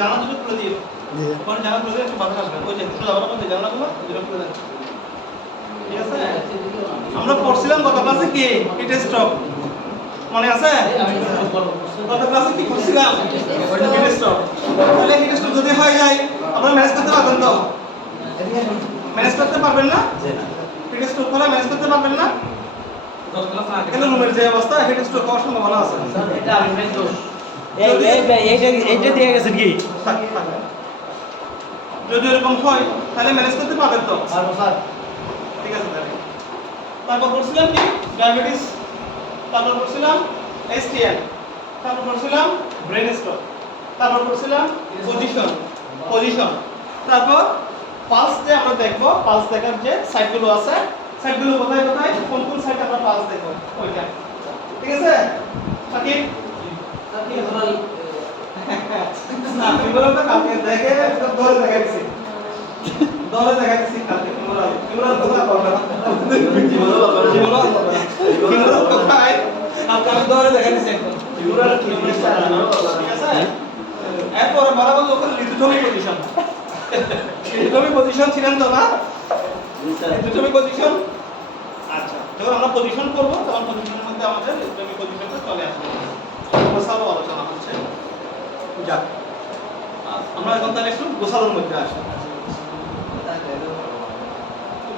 জানা দুটো খুলে দিও ওখানে জানা খুলে একটু বাধা আসবে ওই যে সোজা বরাবর মধ্যে জানালাগুলো দুটো খুলে দেন ঠিক আছে আমরা পড়ছিলাম গত ক্লাসে কি হিট স্ট্রোক মনে আছে গত ক্লাসে কি পড়ছিলাম হিট স্ট্রোক তাহলে হিট স্ট্রোক যদি হয়ে যায় আপনারা ম্যানেজ করতে পারবেন তো ম্যানেজ করতে পারবেন না হিট স্ট্রোক হলে ম্যানেজ করতে পারবেন না কেন রুমের যে অবস্থা হিট স্ট্রোক হওয়ার সম্ভাবনা আছে এটা আমি দোষ এইটা দিয়ে গেছে কি যদি এরকম হয় তাহলে ম্যানেজ করতে পারবেন তো পারবো স্যার ঠিক আছে তাহলে তারপর বলছিলাম কি ডায়াবেটিস তারপর বলছিলাম এসটিএন তারপর বলছিলাম ব্রেন স্ট্রোক তারপর বলছিলাম পজিশন তারপর পালস যে আমরা দেখব পালস দেখার যে সাইটগুলো আছে সাইটগুলো কোথায় কোথায় কোন কোন সাইট আমরা পালস দেখব ওইটা ঠিক আছে সাকিব না ফিঙ্গার তো কালকে দেখে ধরে দেখাইছি কালকে ফিঙ্গার কথা বলবো না ফিঙ্গার তো খাই আমি ধরে দেখাইছি একদম ফিঙ্গার ঠিক আছে এরপর বরাবর ওখানে লিথোটমি পজিশন ছিলেন তো না লিথোটমি পজিশন আচ্ছা যখন আমরা পজিশন করব তখন পজিশনের মধ্যে আমাদের লিথোটমি পজিশনটা চলে আসবে গোছালো আলোচনা হচ্ছে যাক আমরা এখন তাহলে একটু গোছালোর মধ্যে আসি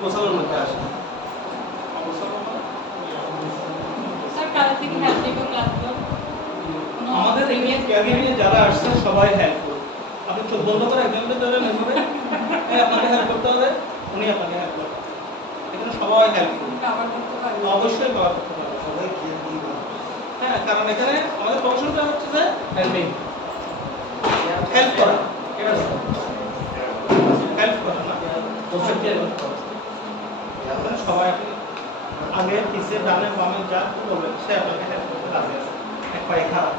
গোছালোর মধ্যে আসি আমাদের ক্যাবিনেটে যারা আসছে সবাই হেল্পফুল আপনি চোখ বন্ধ করে একজনকে ধরে নেবে আপনাকে হেল্প করতে হবে উনি আপনাকে হেল্প করবেন এখানে সবাই হেল্পফুল অবশ্যই কভার করতে পারবে সবাই হ্যাঁ কারণ এখানে আমাদের প্রফেশনটা হচ্ছে যে হেল্পিং হেল্প করা হেল্প করা না সবাই আগে পিছিয়ে ডানে বামে যা বলবেন সে আপনাকে হেল্প করতে রাজি আছে এক পায়ে খারাপ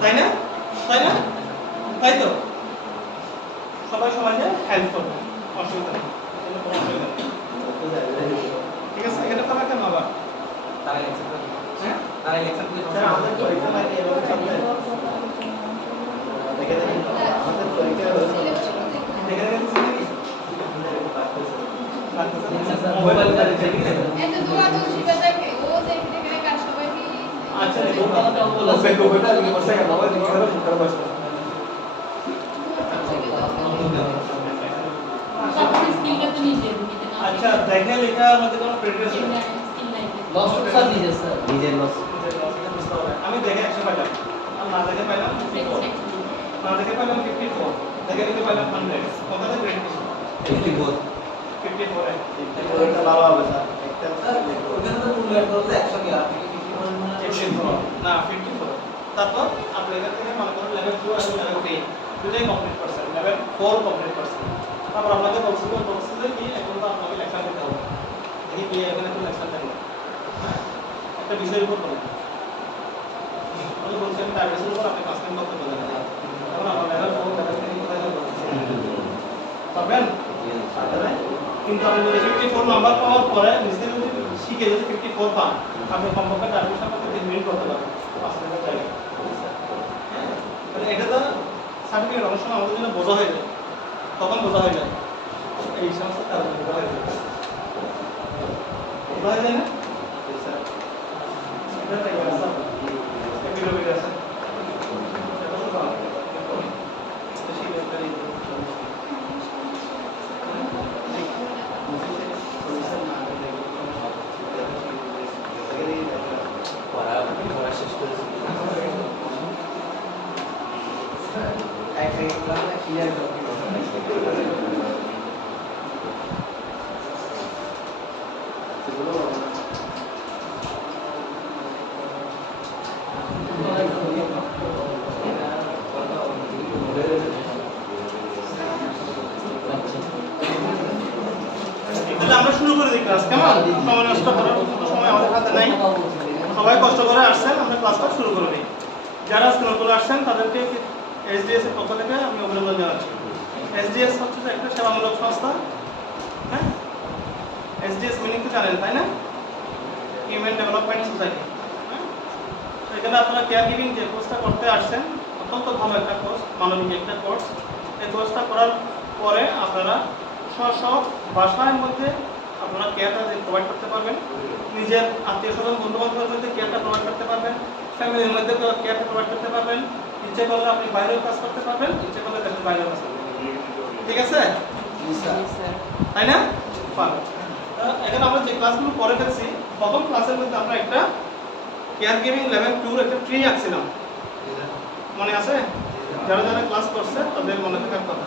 তাই না তাই তো সবাই সবাইকে হেল্প করবে অসুবিধা নেই ঠিক আছে এখানে পারা কেন আবার আচ্ছা দেখেন এটা আমাদের কোনো প্রেডিকশন লস স্যার নিজের লস আমি দেখে 100 পাইলাম আর না দেখে পাইলাম 54 না দেখে পাইলাম 54 দেখে দেখে পাইলাম 100 কত থেকে প্রেডিকশন 54 এটা ভালো হবে স্যার একটা ওখানে তো মূল্য করতে 100 কি আপনি 54 মানে না 54 তারপর আপনি এখান থেকে মনে করুন লেভেল 2 আর লেভেল 3 দুটোই কমপ্লিট করছেন লেভেল 4 কমপ্লিট করছেন তারপর আপনাকে বলছিল কি এখন তো আপনাকে লেকচার দিতে হবে দেখি কি এখানে তো লেকচার দেন একটা বিষয়ের উপর বলেন আমি বলছি আমি ডায়াবেটিসের উপর আপনি ক্লাস করতে বলেন এখন আমরা লেভেল 4 লেভেল 3 কোথায় যাব পাবেন কিন্তু আপনি যদি 54 নাম্বার পাওয়ার পরে নিজে যদি শিখে যদি 54 পান আপনি কমপক্ষে ডায়াবেটিস সম্পর্কে 3 মিনিট করতে পারবেন 5 মিনিটের জায়গায় তাহলে এটা তো সার্টিফিকেট অনেক সময় আমাদের জন্য বোঝা হয়ে যায় তখন বোঝা হয়ে যায় এই সমস্ত কারণে বোঝা হয়ে যায় বোঝা হয়ে যায় না এটা তাই আছে এটা কিলোমিটার আছে আমরা শুরু করে দিই ক্লাস কেমন সময় নষ্ট করার সময় আমাদের হাতে নাই সবাই কষ্ট করে আসছেন আমরা ক্লাসটা শুরু করে দিই যারা আজকে নতুন আসছেন তাদেরকে এসডিএস এর পক্ষ থেকে আমি অভিনন্দন জানাচ্ছি এসডিএস হচ্ছে যে একটা সেবামূলক সংস্থা হ্যাঁ এসডিএস মিনিং তো জানেন তাই না হিউম্যান ডেভেলপমেন্ট সোসাইটি এখানে আপনারা কেয়ার গিভিং যে কোর্সটা করতে আসছেন অত্যন্ত ভালো একটা কোর্স, মানবিক একটা কোর্স। এই কোর্সটা করার পরে আপনারা সব ভাষার মধ্যে আপনারা কেয়ারটা প্রোভাইড করতে পারবেন, নিজের আত্মীয় স্বজন বন্ধু বান্ধবের মধ্যে কেয়ারটা প্রোভাইড করতে পারবেন, ফ্যামিলির মধ্যে কেয়ারটা প্রোভাইড করতে পারবেন। ইচ্ছে করলে আপনি বাইরেও কাজ করতে পারবেন, ইচ্ছে করলে দেশের বাইরেও কাজ করতে পারবেন। ঠিক আছে? তাই না? পারবেন। এখন আমরা যে ক্লাসগুলো পরে ফেলছি, প্রথম ক্লাসের মধ্যে আমরা একটা কেয়ার গিভিং লেভেল 2 এর একটা ট্রি আঁকছিলাম, মনে আছে? যারা যারা ক্লাস করছে তাদের মনে থাকার কথা।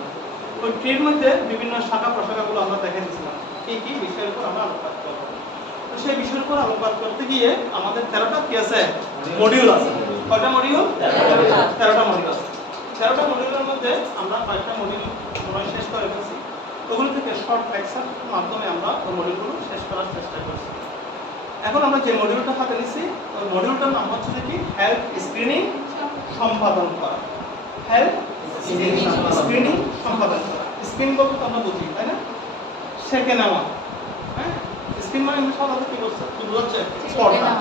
ওই ট্রির মধ্যে বিভিন্ন শাখা প্রশাখাগুলো আমরা দেখে দিয়েছিলাম, কি কি বিষয়ের উপর আমরা আলোকপাত করব। তো সেই বিষয়ের উপর আলোকপাত করতে গিয়ে আমাদের 13টা কি আছে? মডিউল আছে। কয়টা মডিউল? 13টা মডিউল আছে। 13টা মডিউলের মধ্যে আমরা কয়েকটা মডিউল সময় শেষ করে ফেলছি। ওগুলো থেকে শর্ট লেকচার মাধ্যমে আমরা ওই মডিউলগুলো শেষ করার চেষ্টা করছি। এখন আমরা যে মডিউলটা হাতে নিছি, ওই মডিউলটার নাম হচ্ছে কি হেলথ স্ক্রিনিং সম্পাদন করা। হেলথ স্ক্রিনিং সম্পাদন করা। স্ক্রিন বলতে তো আমরা বুঝি, তাই না? সেকে নেওয়া। হ্যাঁ, স্ক্রিন মানে আমরা সাধারণত কি বলছে? কি বোঝাচ্ছে? স্পটটা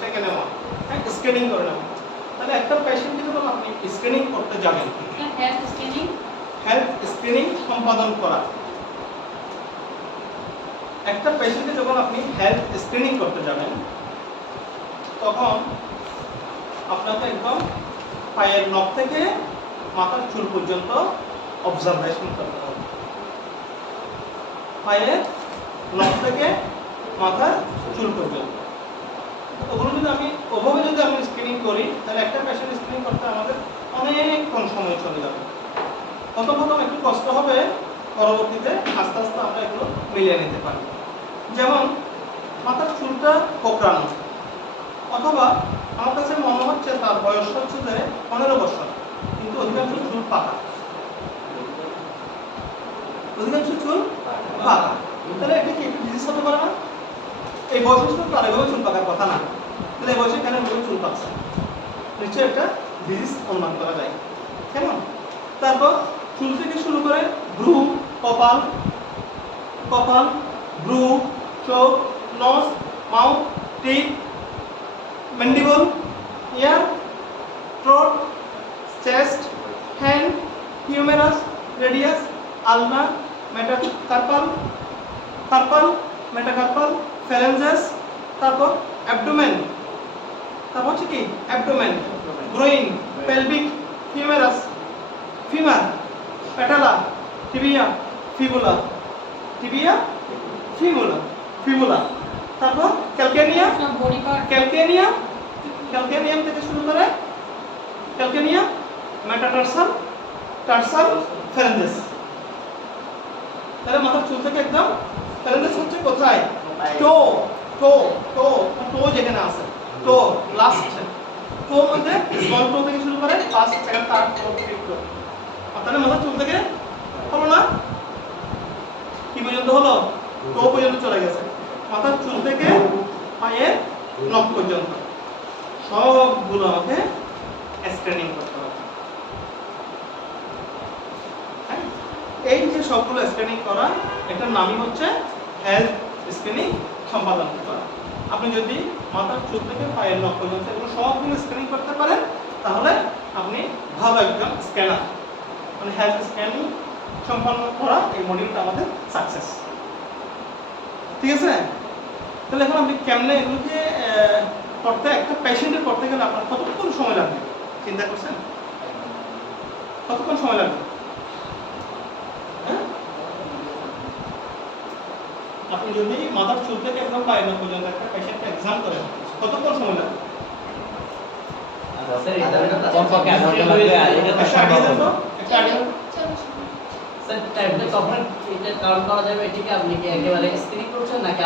সেকে নেওয়া। হ্যাঁ, স্ক্রিনিং করে নেওয়া। তাহলে একটা পেশেন্টকে যখন আপনি স্ক্রিনিং করতে যাবেন, হেলথ স্ক্রিনিং সম্পাদন করা। একটা পেশেন্টকে যখন আপনি হেলথ স্ক্রিনিং করতে যাবেন, তখন আপনাকে একদম পায়ের নখ থেকে মাথার চুল পর্যন্ত অবজারভেশন করতে হবে। পায়ের নখ থেকে মাথার চুল পর্যন্ত। ওগুলো যদি আমি ওভাবে যদি আমি স্ক্রিনিং করি, তাহলে একটা পেশেন্ট স্ক্রিনিং করতে আমাদের অনেকক্ষণ সময় চলে যাবে। প্রথম একটু কষ্ট হবে, পরবর্তীতে আস্তে আস্তে আমরা এগুলো মিলিয়ে নিতে পারি। যেমন মাথার চুলটা কোঁকড়ানো, অথবা আমার কাছে মনে হচ্ছে তার বয়স হচ্ছে যে 15 বছর, কিন্তু অধিকাংশ চুল পাকা। তাহলে এটা কি একটু ডিজিজ হতে পারে না? এই বয়সে তো তার এভাবে চুল পাকার কথা না, তাহলে এই বয়সে কেন এভাবে চুল পাকছে? নিশ্চয়ই একটা ডিজিজ অনুমান করা যায়। কেমন? তারপর চুল থেকে শুরু করে ভ্রু, কপাল, ভ্রু, চোখ, nose, mouth, teeth, mandible, ear, throat, chest, hand, humerus, radius, ulna, carpal, metacarpal, phalanges, তারপর অ্যাবডোমেন, তারপর হচ্ছে কি abdomen, groin, pelvic, humerus, femur, patella, tibia, fibula, তারপর ক্যালকেনিয়াম থেকে শুরু করে ক্যালকেনিয়াম, মেটাটার্সাল, টার্সাল, ফ্যালেঞ্জাস। তাহলে মাথার চুল থেকে একদম ফ্যালেঞ্জাস হচ্ছে কোথায়? টো যেখানে আছে, টো লাস্ট, টো মধ্যে স্মল টো থেকে শুরু করে first, second, third, fourth, fifth. তাহলে মাথার চুল থেকে হলো না? কি পর্যন্ত হলো? টো পর্যন্ত চলে গেছে। মাথার চুল থেকে পায়ের নখ পর্যন্ত সবগুলো আমাকে স্ক্রিনিং করতে হবে। এই যে সবগুলো স্ক্রিনিং করা, এটার নামই হচ্ছে হেলথ স্ক্রিনিং সম্পাদন করা। আপনি যদি মাথার চুল থেকে পায়ের নখ পর্যন্ত এগুলো সবগুলো স্ক্রিনিং করতে পারেন, তাহলে আপনি ভালো একজন স্ক্যানার, মানে হেলথ স্ক্যানিং সম্পন্ন করা এই মডিউলটা আমাদের সাকসেস। ঠিক আছে? তাহলে এখন আপনি কেমনে এগুলোকে করতে, একটা পেশেন্টের করতে গেলে আপনার কতক্ষণ সময় লাগবে চিন্তা করছেন? কতক্ষণ সময় লাগবে? আপনি যদি মাথার চুল থেকে একদম পায়ের নখ পর্যন্ত একটা পেশেন্টকে এক্সাম করেন, কতক্ষণ সময় লাগবে?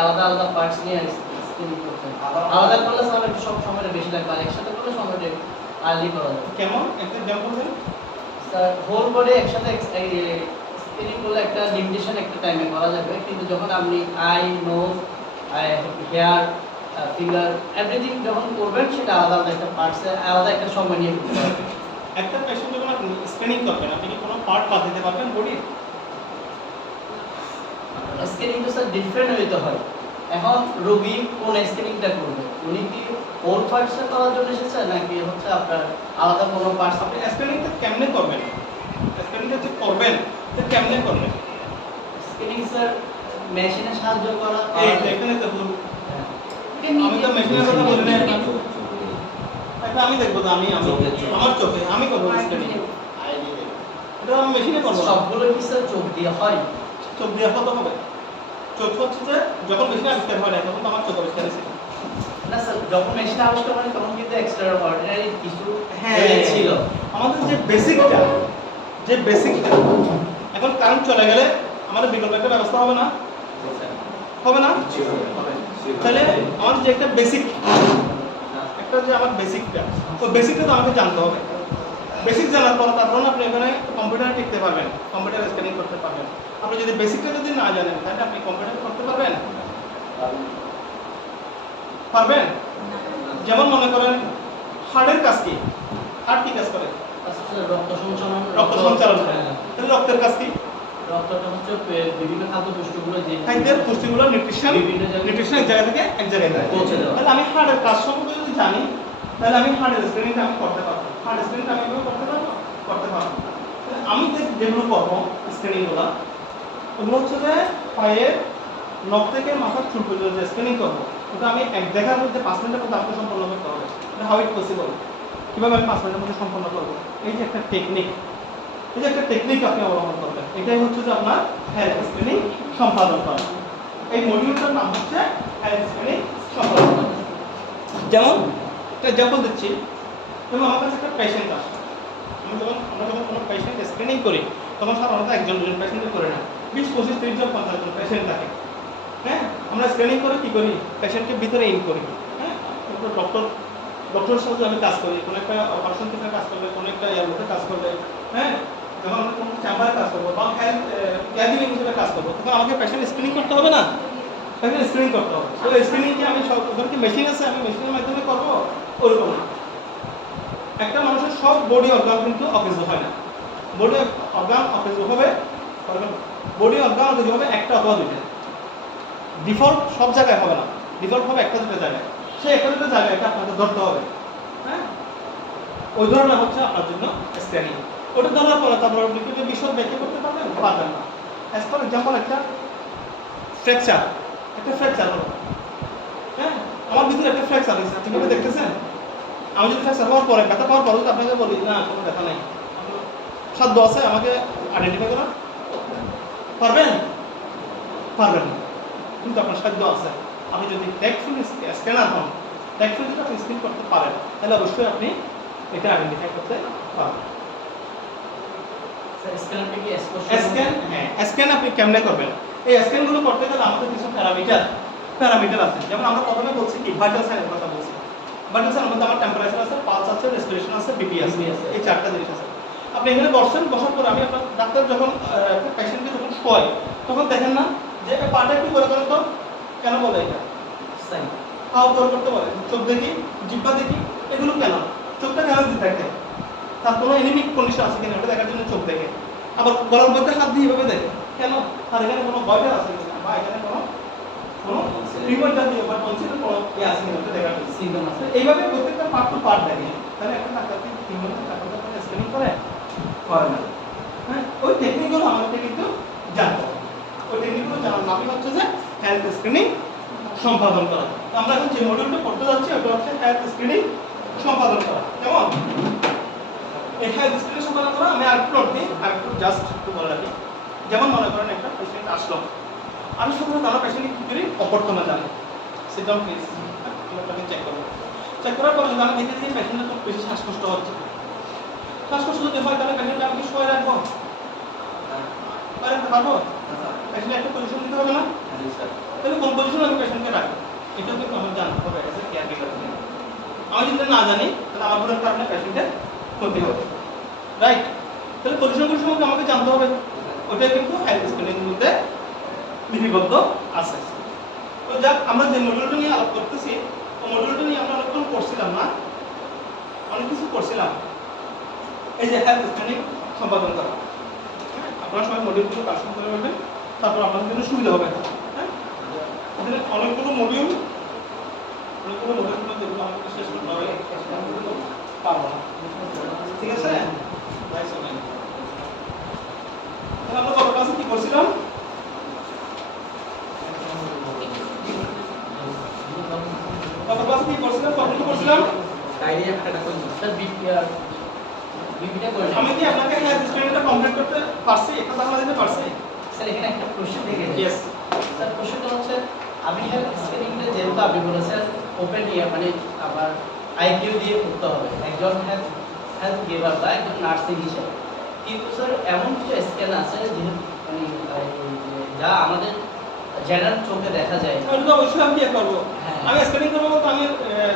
আলাদা আলাদা পার্টস নিয়ে স্ক্রিনিং করছেন? আলাদা করলে স্যার সব সময়টা বেশি লাগবে, আর একসাথে করলে সময়টা আর্লি করা যাবে। কেমন একটা এক্সাম্পল দেন স্যার। হোল বডি একসাথে স্ক্রিনিং করলে একটা লিমিটেশন একটা টাইমে করা যাবে, কিন্তু যখন আপনি eye, nose, hair, finger, everything যখন করবেন, সেটা আলাদা আলাদা একটা পার্টসে আলাদা একটা সময় নিয়ে করতে হবে। একটা পেশেন্ট যখন আপনি স্ক্রিনিং করবেন, আপনি কি কোনো পার্ট বাদ দিতে পারবেন বডির? স্ক্রিনিং তো স্যার ডিফারেন্ট হইতে হয়। এখন রোগী কোন স্ক্রিনিংটা করবে? উনি কি হোল পার্টসে করার জন্য এসেছে নাকি হচ্ছে আপনার আলাদা কোনো পার্টস? আপনি স্ক্রিনিংটা কেমনে করবেন? স্ক্রিনিংটা যে করবেন এটা কেমনে করবেন? স্ক্রিনিং স্যার মেশিনে সাহায্য করা এই এখানে তো ভুল। হ্যাঁ। আমি তো মেশিনের কথা বলি না। এটা আমি দেখবো তো আমি আমার চোখে আমি করবো স্ক্রিনিং। এটা আমি মেশিনে করবো না। সবগুলো কি স্যার চোখ দিয়ে হয়? চোখ দিয়ে কত হবে? চোখ হচ্ছে যে যখন মেশিন আবিষ্কার হয় না তখন তো আমার চোখ আবিষ্কার হয়েছে। না স্যার, যখন মেশিন আবিষ্কার হয় তখন কিন্তু এক্সট্রা অর্ডিনারি কিছু হ্যাঁ ছিল। আমাদের যে বেসিকটা এখন কারেন্ট চলে গেলে আমাদের বিকল্প একটা ব্যবস্থা হবে না? হবে না? তাহলে আমাদের যে একটা বেসিক একটা যে আমার বেসিকটা তো বেসিকটা তো আমাকে জানতে হবে। বেসিক জানার পর তারপর আপনি এখানে কম্পিউটারে টিকতে পারবেন, কম্পিউটার স্ক্যানিং করতে পারবেন। আপনি যদি বেসিকটা যদি না জানেন তাহলে আপনি কম্পিউটার করতে পারবেন? পারবেন? যেমন মনে করেন হার্টের কাজ কি? হার্ট কি কাজ করে? আচ্ছা, রক্ত সঞ্চালন করে। তাহলে রক্তের কাজ কি? রক্তটা হচ্ছে বিভিন্ন খাদ্য পুষ্টিগুলো যে খাদ্যের পুষ্টিগুলো নিউট্রিশন এক জায়গা থেকে এক জায়গায় পৌঁছে দেওয়া। তাহলে আমি হার্টের কাজ সম্পর্কে যদি জানি তাহলে আমি হার্টের স্ক্রিনিংটা আমি করতে পারবো। হার্ট স্ক্রিনিংটা আমি এভাবে করতে পারবো? করতে পারবো। তাহলে আমি যেগুলো করবো স্ক্রিনিংগুলো ওগুলো হচ্ছে যে পায়ের নখ থেকে মাথার চুল পর্যন্ত যে স্ক্রিনিং করবো ওটা আমি এক দেখার মধ্যে 5 মিনিটের মধ্যে আমাকে সম্পন্ন করতে হবে। How it possible? কীভাবে আমি 5 মিনিটের মধ্যে সম্পন্ন করবো? এই যে একটা টেকনিক, এই যে একটা টেকনিক আপনি অবলম্বন করবেন, এটাই হচ্ছে যে আপনার হেলথ স্ক্রিনিং সম্পাদন করা। এই মডিউলটার নাম হচ্ছে হেলথ স্ক্রিনিং সম্পাদন করা। যেমন একটা এক্সাম্পল দিচ্ছি, যেমন আমার কাছে একটা পেশেন্ট আসে, আমরা যখন কোনো পেশেন্ট স্ক্রিনিং করি তখন সাধারণত একজন দুজন পেশেন্টের করে না, 20, 25, 30 জন 50 জন পেশেন্ট থাকে। হ্যাঁ, আমরা স্ক্রিনিং করে কী করি? পেশেন্টকে ভিতরে ইন করি। হ্যাঁ, ডক্টরের সাথে আমি কাজ করি, কোনো একটা অপারেশন থেকে কাজ করবে, কোনো একটা এয়ারবোর্ডে কাজ করবে। হ্যাঁ, যখন আমরা কোনো চেম্বারে কাজ করবো বা হেলথ কেয়ার গিভিং হিসেবে কাজ করবো তখন আমাকে পেশেন্ট স্ক্রিনিং করতে হবে না? পেশেন্ট স্ক্রিনিং করতে হবে। তো স্ক্রিনিং কি আমি সব ওখানে কি মেশিন আছে আমি মেশিনের মাধ্যমে করবো? ওরকম না। একটা মানুষের সব বডি অর্গান কিন্তু অকেজ হয় না। বডি অর্গান অকেজ হবে, বডি অর্গান অকেজ হবে একটা অথবা দুইটা। ডিফল্ট সব জায়গায় হবে না, ডিফল্ট হবে একটা দুটো জায়গায়। সেই একটা দুটো জায়গায় এটা আপনাকে ধরতে হবে। হ্যাঁ, ওই ধরনের হচ্ছে আপনার জন্য স্ক্যানিং। ওটা ধরার পরে তারপর আপনি কি বিশদ ব্যাখ্যা করতে পারবেন? পারবেন না। অ্যাজ ফর এক্সাম্পল একটা ফ্র্যাকচার হলো। হ্যাঁ, আমার ভিতরে একটা ফ্র্যাকচার হয়েছে, আপনি কি দেখতেছেন? আমি যদি ফ্র্যাকচার হওয়ার পরে ব্যথা পাওয়ার পরে আপনাকে বলি না কোনো ব্যথা নেই, সাধ্য আছে আমাকে আইডেন্টিফাই করা? পারবেন? পারবেন না। কিন্তু আপনার সাধ্য আছে। আপনি যদি টেকফুল স্ক্যানার হন, টেকফুল যদি আপনি স্ক্যান করতে পারেন তাহলে অবশ্যই আপনি এটা আইডেন্টিফাই করতে পারবেন। স্ক্যানটা কি স্ক্যান আপনি কেমনে করবেন? এই স্ক্যানগুলো করতে গেলে আমাদের কিছু প্যারামিটার আছে। যেমন আমরা প্রথমে বলছি কি ভাইটাল সাইনের কথা বলছি। ভাইটাল সাইনের মধ্যে আমার টেম্পারেচার আছে, পালস আছে, রেসপিরেশন আছে, বিপি আছে। এই চারটা জিনিস আছে। আপনি এখানে বসার পর আমি আপনার ডাক্তার যখন একটা পেশেন্টকে যখন শোয় তখন দেখেন না যে পাটা একটু করে করেন তো, কেন বলে এটা? খাওয়া দাওয়া করতে বলে, চোখ দেখি, জিহ্বা দেখি, এগুলো কেন? চোখটা কেন দিতে থাকে? তার কোনো এনিমিক কন্ডিশন আছে কিনা ওটা দেখার জন্য চোখ দেখে। আবার গলার মধ্যে হাত দিয়ে এভাবে দেখে কেন? আর এখানে কোনো ভয়টা আছে কিনা বা এখানে কোনো রিমোট জাতীয় বা টনসিলের কোনো আছে কিনা ওটা দেখার জন্য সিম্পটম আছে। এইভাবে প্রত্যেকটা পার্ট টু পার্ট দেখে। তাহলে একটা ডাক্তার কি 3 ঘন্টা 4 ঘন্টা স্ক্যানিং করে না। হ্যাঁ, ওই টেকনিকগুলো আমাদের কিন্তু জানতে হবে। ওই টেকনিকগুলো জানার নামই হচ্ছে যে হেলথ স্ক্রিনিং সম্পাদন করা। আমরা এখন যে মডিউলটা পড়তে যাচ্ছি ওটা হচ্ছে হেলথ স্ক্রিনিং সম্পাদন করা। কেমন? এই হেলথ স্ক্রিনিং সম্পাদন করা আমি আরেকটু জাস্ট একটু বলে রাখি। যেমন মনে করেন একটা পেশেন্ট আসলো, আমি সাধারণত আমরা পেশেন্টকে কী করি? অভ্যর্থনা জানি, সিট ডাউন প্লিজ, আমরা চেক করবো। চেক করার পর যদি আমি দেখি যে পেশেন্টের খুব বেশি শ্বাসকষ্ট হচ্ছে, শ্বাসকষ্ট যদি হয় তাহলে পেশেন্টকে আমি কি শোয় রাখবো? রাখতে পারবো? পেশেন্টে একটা পজিশন দিতে হবে না? তাহলে কোন পজিশনে আমি পেশেন্টকে রাখবো এটাও কিন্তু আমার জানতে হবে এজ এ কেয়ার গিভার। আমি যদি না জানি তাহলে আমার ভুলের কারণে পেশেন্টের ক্ষতি হবে, রাইট? তাহলে পজিশনগুলো সম্পর্কে আমাকে জানতে হবে। ওটাই কিন্তু হেলথ স্ক্রিনিং মধ্যে লিপিবদ্ধ আছে। তো যাক, আমরা যে মডিউলটা নিয়ে আলাপ করতেছি ওই মডিউলটা নিয়ে আমরা অনেকক্ষণ করছিলাম না, অনেক কিছু করছিলাম। এই যে হেলথ স্ক্রিনিং সম্পাদন করা, আপনারা সবাই মডিউলগুলো কালেকশন করে রাখবেন, তারপর আপনাদের জন্য সুবিধা হবে। হ্যাঁ, এখানে অনেকগুলো মডিউল যেগুলো আমাকে শেষ করতে হবে, পারবো না। ঠিক আছে, আমরা গত ক্লাসে কি করছিলাম? গত ক্লাসে কি করছিলাম? কতটুকু করছিলাম? স্যার বিপিটা করে আমি কি আপনাকে স্টুডেন্টটা কমপ্লিট করতে পারছি? একটা ধারণা দিতে পারছি? স্যার এখানে একটা কোশ্চেন থেকে যায়। ইয়েস। স্যার কোশ্চেনটা হচ্ছে আমি হেলথ স্ক্রিনিংটা যেহেতু আপনি বলেছেন ওপেন মানে আমার আইকিউ দিয়ে করতে হবে একজন হেলথ গিভার বা একজন নার্সিং হিসেবে, কিন্তু স্যার এমন কিছু স্ক্যান আছে যেহেতু মানে যা আমাদের জেনারেল চোখে দেখা যায়। তাহলে তো অবশ্যই আমি কি করব? হ্যাঁ। আমি স্ক্যানিং করব, তো আমি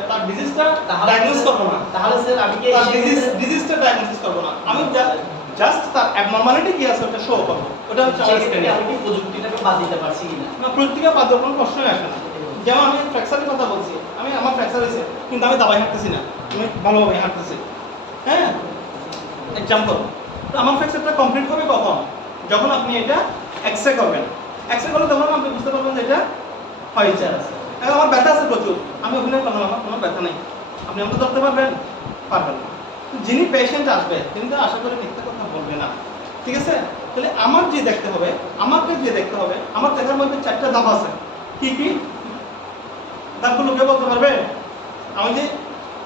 তার ডিজিজটা তাহলে ডায়াগনোস করব না। তাহলে স্যার আমি কি তার ডিজিজটা ডায়াগনোসিস করব না। আমি জাস্ট তার অ্যাবনরমালিটি কি আছে ওটা শো করব। ওটা হচ্ছে আমার স্ক্যানিং। আমি কি প্রযুক্তিটাকে বাদ দিতে পারছি কিনা? না, প্রযুক্তিকে বাদ দেওয়ার কোনো প্রশ্নই আসে না। যেমন আমি ফ্র্যাকচারের কথা বলছি, আমার ফ্র্যাকচার হয়েছে কিন্তু আমি দাবায় হাঁটতেছি না, আমি ভালোভাবে হাঁটতেছি। হ্যাঁ, এক্সাম্পল। তো আমার ফ্র্যাকচারটা কমপ্লিট হবে কখন? যখন আপনি এটা এক্সরে করবেন। এক্সরে করলে তখন আপনি বুঝতে পারবেন যে এটা হয়েছে। এখন আমার ব্যথা আছে প্রচুর, আমি অভিনয় করলাম, আমার কোনো ব্যথা নেই, আপনি আমাকে ধরতে পারবেন? পারবেন না। তো যিনি পেশেন্ট আসবে তিনি তো আশা করি মিথ্যা কথা বলবে না, ঠিক আছে? তাহলে আমাকে যে দেখতে হবে, আমার দেখার মধ্যে 4টা ধাপ আছে। কি কি ধাপগুলো কে বলতে পারবে? আমি যে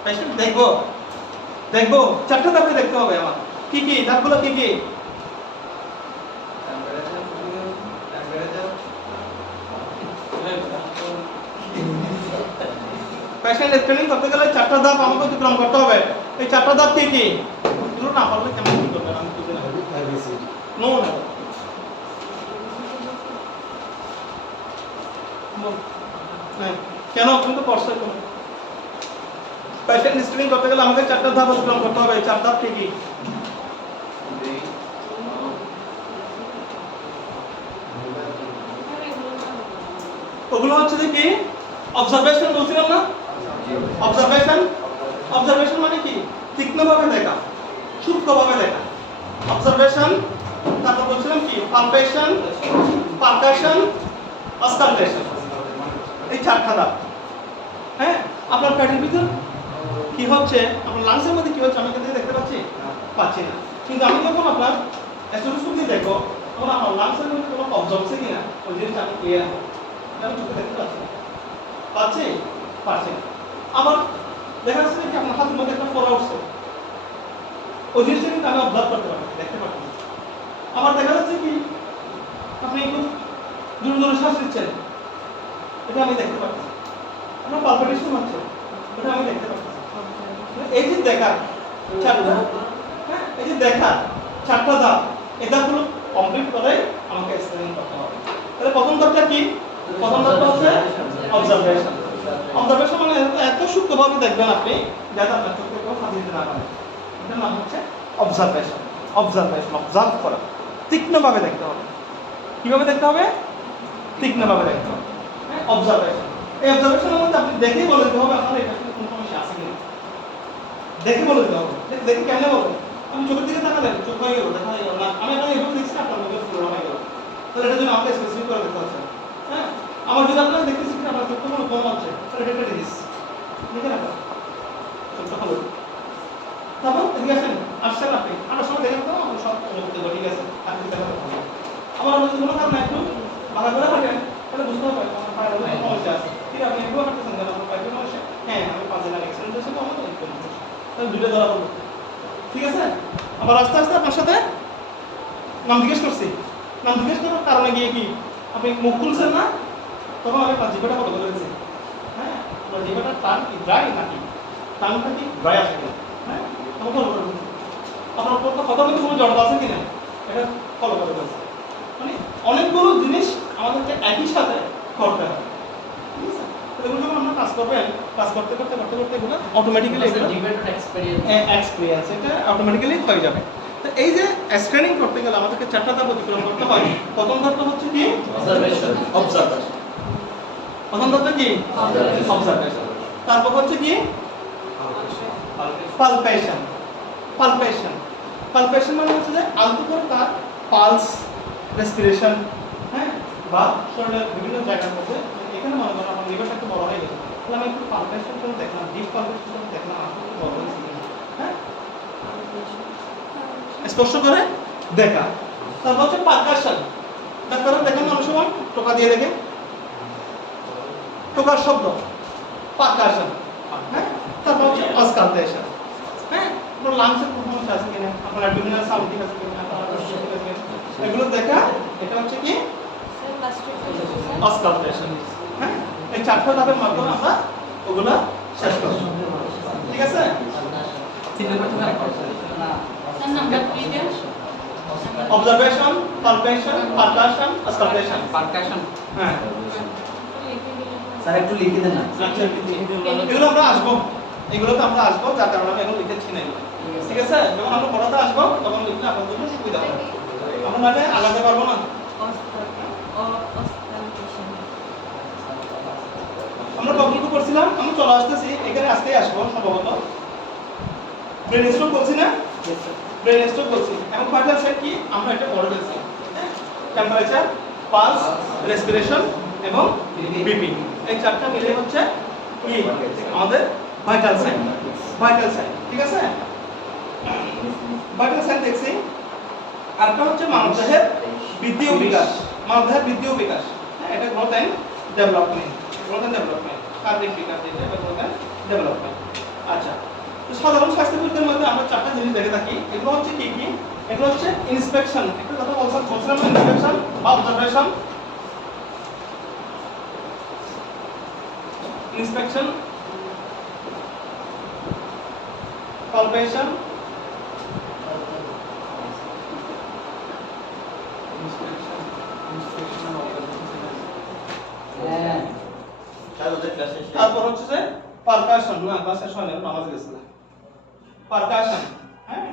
পেশেন্ট দেখবো 4টা ধাপে দেখতে হবে আমার। কি কি ধাপগুলো? কি কি? পেশেন্ট স্ক্রিনিং করতে গেলে 4টা ধাপ আমাকে অতিক্রম করতে হবে। এই 4টা ধাপ কি কি? এগুলো না পারলে কেমন কি করবেন? আমি বুঝি না। নো না, হ্যাঁ, কেন? আপনি তো পড়ছে কেন? পেশেন্ট স্ক্রিনিং করতে গেলে আমাকে 4টা ধাপ অতিক্রম করতে হবে। 4 ধাপ কি কি? ওগুলো হচ্ছে যে কি? অবজারভেশন বলছিলাম না? অবজারভেশন মানে কি? তীক্ষ্ণভাবে দেখা, সূক্ষ্মভাবে দেখা। অবজারভেশন, তারপর বলছিলাম কি? Palpation, percussion, auscultation. এই 4টা ধাপ। হ্যাঁ, আপনার পেটের ভিতর কি হচ্ছে, আপনার লাংসের মধ্যে কি হচ্ছে আমি কিন্তু দেখতে পাচ্ছি না। কিন্তু আমি যখন আপনার স্টেথোস্কোপ দিয়ে দেখবো, তখন আমার লাংসের মধ্যে কোনো কবজ হচ্ছে কিনা ওই জিনিসটা আমি ক্লিয়ার হবে। আমি চোখে দেখতে পাচ্ছি না। পাচ্ছি না। আবার দেখা যাচ্ছে কি আপনার হাতের মধ্যে একটা ফোড়া উঠছে, ওই জিনিসটা কিন্তু আমি অবজার্ভ করতে পারছি, দেখতে পাচ্ছি। আবার দেখা যাচ্ছে কি আপনি একটু জোরে শ্বাস নিচ্ছেন, এটা আমি দেখতে পাচ্ছি। আপনার পালপিটেশন হচ্ছে, এটা আমি দেখতে পাচ্ছি। এই যে দেখা 4টা, হ্যাঁ, এই যে দেখা 4টা ধাপ, এই ধাপগুলো কমপ্লিট করে আমাকে স্ক্রিনিং করতে হবে। তাহলে প্রথম ধাপটা কি? প্রথম ধাপটা হচ্ছে অবজারভেশন। অবজারভেশন মানে এত সূক্ষ্মভাবে দেখবেন আপনি যাতে আপনার চোখে কেউ ফাঁকি দিতে না পারে। এটার নাম হচ্ছে অবজারভেশন। অবজার্ভ করা, তীক্ষ্ণভাবে দেখতে হবে। কিভাবে দেখতে হবে? তীক্ষ্ণভাবে দেখতে হবে। হ্যাঁ, অবজারভেশন। এই অবজারভেশনের মধ্যে আপনি দেখেই বলে দিতে হবে আপনার এটা কোনো সমস্যা আছে কিনা। দেখে বলে দিতে হবে। দেখে কেমনে বলবো? আমি চোখের দিকে তাকালেন, চোখ হয়ে গেল, দেখা হয়ে গেল না। আমি আপনাকে এভাবে দেখছি, আপনার মুখে পুরো হয়ে গেল। তাহলে এটার জন্য আমাকে স্পেসিফিক করে দেখতে হচ্ছে। হ্যাঁ, আমার যদি আপনারা দেখতেছি কি আপনার চোখটা কোনো কম হচ্ছে, তাহলে এটা একটা ডিজিজ। দেখে রাখো চোখটা হলো। তারপর এদিকে আসছেন আপনি, আমার সময় দেখেন তো আপনি সব অনুভূতি ঠিক আছে, আপনি দেখা যাচ্ছে। আমার যদি কোনো কারণে একটু মাথা করে থাকেন, তাহলে বুঝতে হবে আমার পায়ের মধ্যে সমস্যা আছে। ঠিক আছে, আপনি একটু হাঁটতেছেন কেন? আপনার পায়ের সমস্যা? হ্যাঁ, আমি 5 দিন আগে অ্যাক্সিডেন্ট হয়েছে তো আমার একটু সমস্যা। তাহলে দুটো ধরা পড়লো, ঠিক আছে? আবার আস্তে আস্তে আপনার সাথে নাম জিজ্ঞেস করছি। নাম জিজ্ঞেস করার কারণে গিয়ে কি আপনি মুখ খুলছেন না, তখন আমি আপনার জিভাটা ফলো করে দিচ্ছি। হ্যাঁ, আপনার জিভাটা টান কি ড্রাই নাকি টানটা কি ড্রাই আসে কিনা, হ্যাঁ, তখন ফলো করে দিচ্ছি। আপনার কথা বলতে কোনো জড়তা আছে কিনা এটা ফলো করে দিচ্ছি। মানে অনেকগুলো জিনিস আমাদেরকে একই সাথে করতে হবে, ঠিক আছে? এগুলো যখন আমরা কাজ করবেন, কাজ করতে এগুলো অটোমেটিক্যালি এক্সপেরিয়েন্স এটা অটোমেটিক্যালি হয়ে যাবে। তো এই যে স্ক্রিনিং করতে গেলে আমাদেরকে 4টা ধাপ অতিক্রম করতে হয়। প্রথম ধাপটা হচ্ছে কি? অবজারভেশন। প্রথম ধাপটা কি? অবজারভেশন। তারপর হচ্ছে কি? পালপেশন মানে হচ্ছে যে আলতো করে তার পালস, রেসপিরেশন, হ্যাঁ, বা শরীরের বিভিন্ন জায়গার মধ্যে এখানে মনে করেন আমার লিভারটা একটু বড় হয়ে গেছে, তাহলে আমি একটু পালপেশন করে দেখলাম, ডিপ পালপেশন করে দেখলাম আসলে একটু বড় হয়েছে কিনা। হ্যাঁ, স্পষ্ট করে দেখা। তারপর হচ্ছে পারকাশন। ডাক্তাররা দেখেন অনেক সময় টোকা দিয়ে দেখে, টোকার শব্দ পারকাশন। হ্যাঁ, তারপর হচ্ছে অস্কালটেশন। হ্যাঁ, আপনার লাংসের পারফরম্যান্স আছে কিনা, আপনার অ্যাবডোমিনাল সাউন্ড ঠিক আছে কিনা, আপনার ঠিক আছে কিনা, এগুলো দেখা। এটা হচ্ছে কি অস্কালটেশন। হ্যাঁ, এই চারটা ধাপের মাধ্যমে আমরা ওগুলা শেষ করব। ঠিক আছে? Observation, palpation, percussion, auscultation. Percussion. হ্যাঁ, স্যার একটু লিখে দেন না। আচ্ছা, এগুলো আমরা আসবো, এগুলোতে আমরা আসবো, যার কারণে আমি এখন লিখেছি না এগুলো। ঠিক আছে? যখন আমরা পড়াতে আসবো তখন লিখলে আপনাদের জন্য সুবিধা হবে। আমরা মানে আগাতে পারবো না। আমরা কতটুকু করছিলাম? আমি চলে আসতেছি, এখানে আসতেই আসবো সম্ভবত। ব্রেন স্ট্রোক বলছি না? ব্রেন স্ট্রোক বলছি। এখন ভাইটাল সাইন কি? আমরা এটা পড়ে ফেলছি। টেম্পারেচার, পালস, রেসপিরেশন এবং বিপি। এই চারটা মিলে হচ্ছে কি আমাদের ভাইটাল সাইন। ভাইটাল সাইন, ঠিক আছে? ভাইটাল সাইন দেখছি। আরেকটা হচ্ছে মানবদেহের বৃদ্ধি ও বিকাশ। মানবদেহের বৃদ্ধি ও বিকাশ। হ্যাঁ, এটা growth and development. Growth and development. Cardiac বিকাশ, এটা গ্রোথ এন্ড ডেভেলপমেন্ট। আচ্ছা, তো সাধারণ স্বাস্থ্যবিজ্ঞানের মধ্যে আমরা চারটা জিনিস দেখে থাকি। এগুলো হচ্ছে কি কি? এগুলো হচ্ছে ইন্সপেকশন। একটা কথা বলছিলাম ইন্সপেকশন বা অবজারভেশন। ইন্সপেকশন, পালপেশন, হ্যাঁ, তারপর হচ্ছে যে পারকাশন। না, ক্লাসের সময় নামাজ গেছিলাম। পারকাশন, হ্যাঁ,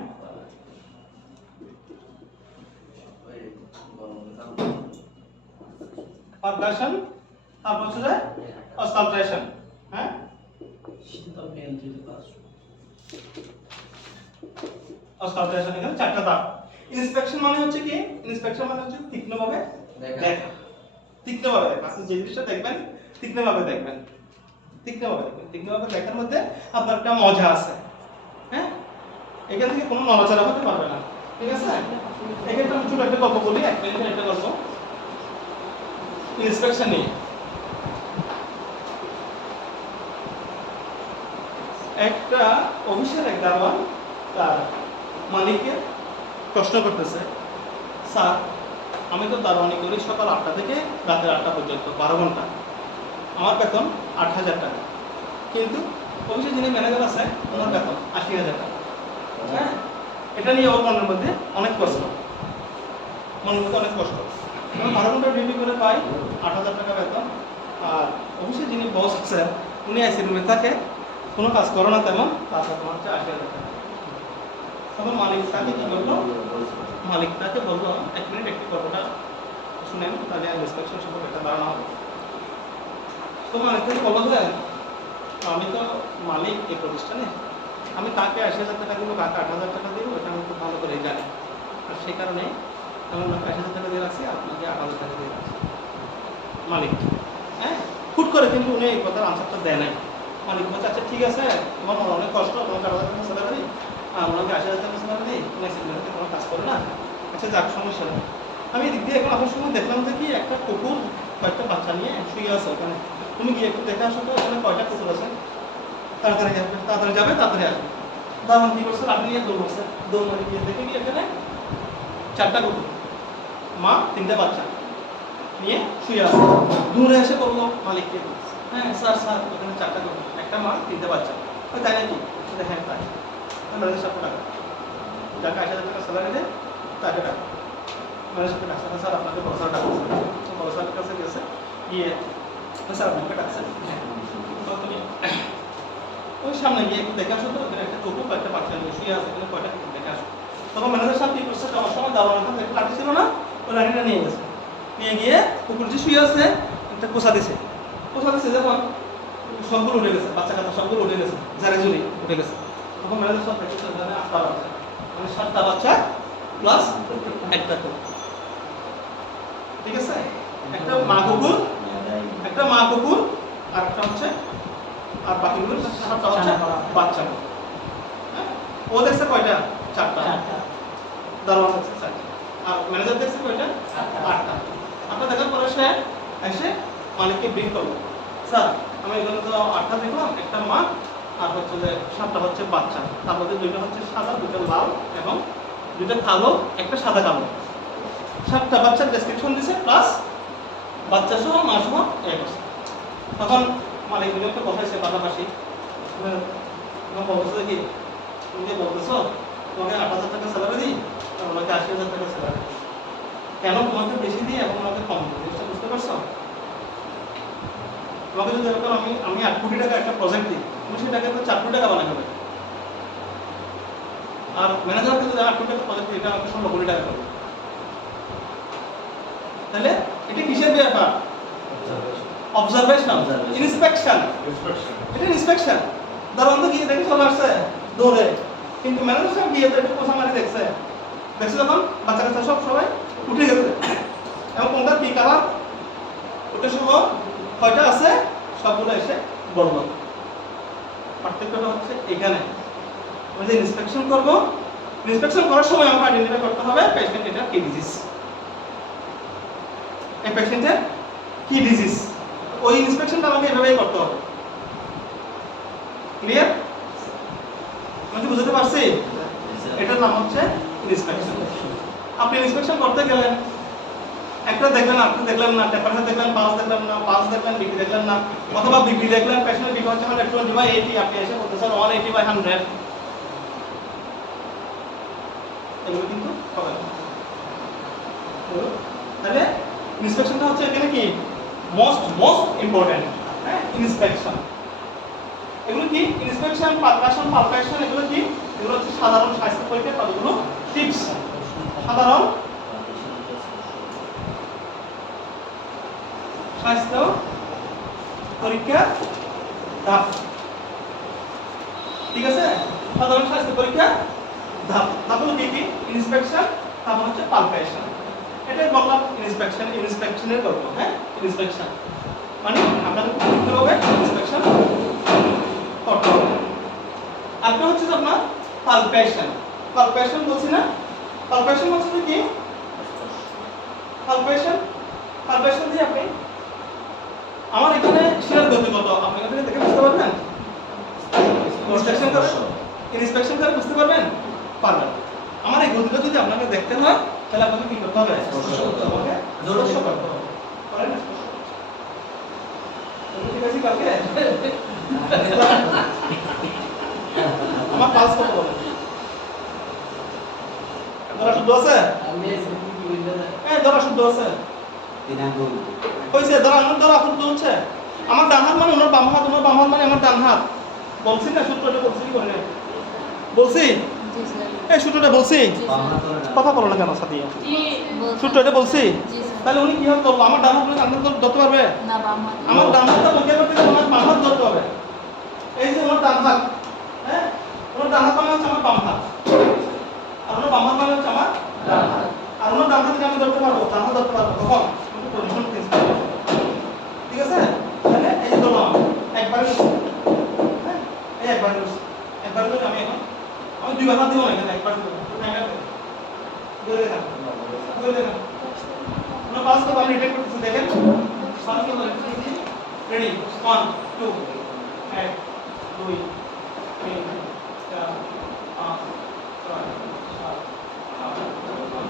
পারকাশন। তারপর হচ্ছে যে অস্কালটেশন। হ্যাঁ, শীতল নিয়ন্ত্রিত কাজ। অস্কালটেশন। এখানে চারটা ধাপ। ইন্সপেকশন মানে হচ্ছে কি? ইন্সপেকশন মানে হচ্ছে তীক্ষ্ণভাবে দেখা। তীক্ষ্ণভাবে দেখা। আপনি যে জিনিসটা দেখবেন তীক্ষ্ণভাবে দেখবেন। তীক্ষ্ণভাবে দেখবেন। তীক্ষ্ণভাবে দেখার মধ্যে আপনার একটা মজা আছে। হ্যাঁ, এখান থেকে কোনো নড়াচড়া হতে পারবে না। ঠিক আছে? এখানে আমি ছোট একটা গল্প বলি, এক মিনিটের একটা গল্প ইন্সপেকশন নিয়ে। একটা অফিসের এক দারোয়ান তার মালিককে প্রশ্ন করতেছে, স্যার, আমি তো দারোয়ানি করি সকাল 8টা থেকে রাতের 8টা পর্যন্ত, 12 ঘন্টা। আমার বেতন 8,000 টাকা, কিন্তু অফিসে যিনি ম্যানেজার আছে ওনার বেতন 80,000 টাকা। হ্যাঁ, এটা নিয়ে ওর মনের মধ্যে অনেক কষ্ট, মনের মধ্যে অনেক কষ্ট। আমি 12 ঘন্টা ডিউটি করে পাই 8,000 টাকা বেতন, আর অফিসে যিনি বস আছে উনি এসি রুমে থাকে, কোনো কাজ করে না তেমন, তার বেতন হচ্ছে 80,000 টাকা। তখন মালিক তাকে কি করলো? মালিক তাকে বললো, এক মিনিট একটি গল্পটা শুনেন, তাহলে ইন্সপেকশন সম্পর্কে একটা ধারণা হবে। তো মালিক তাকে বললো যে আমি তো মালিক এই প্রতিষ্ঠানে, আমি কাকে 80,000 টাকা দিব, কাকে 8,000 টাকা দিব, এটা আমি খুব ভালো করে জানি। আর সেই কারণে আমি আপনাকে 80,000 টাকা দিয়ে রাখছি, আপনাকে 8,000 টাকা দিয়ে রাখছি। মালিক, হ্যাঁ, হুট করে কিন্তু উনি এই কথার আনসারটা দেয় নাই। মালিক বলছে, আচ্ছা ঠিক আছে, তোমার অনেক কষ্ট, তোমাকে 8,000 টাকা স্যালারি, ওনাকে 80,000 টাকা স্যালারি দিই, উনি সিলেবাসে কোনো কাজ করে না। আচ্ছা যাক, সমস্যা নেই। আমি এদিক দিয়ে এখন আসার সময় দেখলাম যে কি একটা কুকুর কয়েকটা বাচ্চা নিয়ে শুয়ে আছে ওখানে। তুমি গিয়ে একটু দেখে আসো তো ওখানে কয়টা কুকুর আছে। তাড়াতাড়ি আসবে, তাড়াতাড়ি যাবে, তাড়াতাড়ি আসবে। দারুণ কি করছে, আপনি নিয়ে দৌড় করছে, দৌড় মারি গিয়ে দেখে কি এখানে 4টা কুকুর, মা 3টে বাচ্চা নিয়ে শুয়ে আছে। দূরে এসে বললো মালিককে, হ্যাঁ স্যার স্যার, এখানে 4টা কুকুর, একটা মা 3টে বাচ্চা। তাই নাকি? হ্যাঁ তাই। ম্যানেজার সাহেব টাকা, যাকে 80,000 টাকা স্যালারি দেয় তাকে টাকা। ম্যানেজার সাহেব ডাকছে, স্যার আপনাকে বড় স্যার ডাকছে। বড় স্যারের কাছে গেছে, গিয়ে স্যার আপনাকে ডাকছে। ওই সামনে গিয়ে একটু দেখে আসো তো, ওখানে একটা কুকুর কয়েকটা বাচ্চা নিয়ে শুয়ে আছে, এখানে কয়টা কুকুর দেখে আসো। তখন ম্যানেজার সাহেব কি করছে, যাওয়ার সময় দারোয়ানের কাছে একটা লাঠি ছিল না, ওই লাঠিটা নিয়ে গেছে, নিয়ে গিয়ে কুকুর যে শুয়ে আছে একটা কোষা দিছে। কোষা দিছে যখন সবগুলো উঠে গেছে, বাচ্চা কাচ্চা সবগুলো উঠে গেছে, ঝাড়ে ঝুড়ি উঠে গেছে। তখন ম্যানেজার সাহেব দেখেছে ওখানে 8টা বাচ্চা, মানে 7টা বাচ্চা প্লাস একটা কুকুর। ঠিক আছে? একটা মা কুকুর একটা মা কুকুর আর একটা হচ্ছে আর বাকিগুলো সাতটা হচ্ছে বাচ্চা। হ্যাঁ, ও দেখছে কয়টা? চারটা। দারোয়ান দেখছে চারটা। আর ম্যানেজার দেখছে কয়টা? আটটা। আপনার দেখার পরে সে এসে মালিককে ব্রিফ করলো, স্যার আমি এখানে তো আটটা দেখলাম, একটা মা আর হচ্ছে যে সাতটা হচ্ছে বাচ্চা, তার মধ্যে দুইটা হচ্ছে সাদা, দুইটা লাল এবং দুইটা কালো, একটা সাদা কালো। সাতটা বাচ্চার ডেসক্রিপশন দিছে প্লাস বাচ্চা সহ মা সহ এক আছে। তখন মালিক দুজনকে বসাইছে পাশাপাশি, বলতেছে কি তুমি যে বলতেছো তোমাকে ৮,০০০ টাকা স্যালারি দিই আর ওনাকে ৮০,০০০ টাকা স্যালারি দিই, কেন তোমাকে বেশি দিই এবং ওনাকে কম দিই? জিনিসটা বুঝতে পারছো? তোমাকে যদি এরকম আমি ৮ কোটি টাকা একটা প্রজেক্ট দিই, তুমি সেটাকে তো ৪ কোটি টাকা বানাই হবে। আর ম্যানেজারকে যদি ৮ কোটি টাকা প্রজেক্ট দিই, এটা আমাকে ১৬ কোটি টাকা করবে। তাহলে এটা কিসের ব্যাপার? Observation, inspection. এটা ইন্সপেকশন। দারোয়ান তো গিয়ে দেখে চলে আসছে দৌড়ে, কিন্তু ম্যানেজার সাহেব গিয়ে তো একটু পোষা মারি দেখছে যখন বাচ্চা কাচ্চা সব সবাই উঠে গেছে এবং কোনটা কি কালার ওটা সহ কয়টা আছে সবগুলো এসে বলল। পার্থক্যটা হচ্ছে এখানে আমরা যে ইন্সপেকশন করব, ইন্সপেকশন করার সময় আমাকে আইডেন্টিফাই করতে হবে পেশেন্ট এটা কি ডিজিজ, এই পেশেন্টের কি ডিজিজ, ওই ইন্সপেকশনটা আমাকে এভাবেই করতে হবে। ক্লিয়ার? আমি বুঝতে পারছি? এটার নাম হচ্ছে ইন্সপেকশন। আপনি ইন্সপেকশন করতে গেলেন, একটা দেখলেন, আপনি দেখলেন না, টেম্পারেচার দেখলেন, পালস দেখলেন না, পালস দেখলেন, বিপি দেখলেন না, অথবা বিপি দেখলেন, পেশেন্টের বিপি হচ্ছে 120/80, আপনি এসে বলতেছেন 180/100, এগুলো কিন্তু হবে না। তাহলে ইন্সপেকশনটা হচ্ছে এখানে কি মোস্ট ইম্পর্টেন্ট। হ্যাঁ, ইন্সপেকশন। এগুলো কি? ইন্সপেকশন, পালপেশন, এগুলো কি? এগুলো হচ্ছে সাধারণ স্বাস্থ্য পরীক্ষার কতগুলো টিপস। সাধারণ স্বাস্থ্য পরীক্ষা ধাপ, ঠিক আছে? সাধারণ স্বাস্থ্য পরীক্ষা ধাপ। ধাপগুলো কি কি? ইন্সপেকশন, তারপর হচ্ছে পালপেশন। এটাই বললাম ইন্সপেকশন, ইন্সপেকশনের গল্প। হ্যাঁ, ইন্সপেকশন মানে আপনাদের করতে হবে ইন্সপেকশন করতে হবে। আরেকটা হচ্ছে আপনার পালপেশন। পালপেশন বলছি না, পালপেশন হচ্ছে কি? পালপেশন দিয়ে আপনি আমার এখানে শিরার গতি কত আপনি এখান থেকে দেখে বুঝতে পারবেন? ইন্সপেকশন করে বুঝতে পারবেন? পারবেন। আমার এই গতিটা যদি আপনাকে দেখতে হয় তাহলে আপনাকে কি করতে হবে? স্পর্শ করতে হবে, স্পর্শ করতে হবে। পারেন না স্পর্শ? ঠিক আছে কালকে আমার পালস কত বলেন? ধরা শুদ্ধ আছে? ধরা শুদ্ধ আছে? হয়েছে ধরা শুদ্ধ হচ্ছে। আমার ডান হাত মানে ওনার বাম হাত, ওনার বাম হাত মানে আমার ডান হাত। বলছি না সূত্রটা? বলছি কি বলে বলছি? এই সূত্রটা বলছি? কথা বলো না কেন সাথে? সূত্রটা বলছি? তাহলে উনি কি হবে বলবো? আমার ডান হাত ধরতে পারবে? আমার ডান হাতটা পরীক্ষা করতে গেলে আমার বাম হাত ধরতে হবে। এই যে ওনার ডান হাত, হ্যাঁ, ওনার ডান হাত মানে হচ্ছে আমার বাম হাত, আর ওনার বাম হাত মানে হচ্ছে আমার ডান হাত। আর ওনার ডান হাতকে আমি ধরতে পারবো, ডান হাত ধরতে পারবো কখন? পজিশন চেঞ্জ করব। ঠিক আছে? তাহলে এই যে ধরলাম একবারে, হ্যাঁ, এই একবারে যদি আমি এখন আমি দুই হাত দিব না, এখানে একবার দিব। ধরে রাখা, ধরে রাখা। আমরা পাস করব, আমি রিটেক করতেছি, দেখেন পাস করব। রেডি, 1 2 1 2 3 4 5 6 7 8 9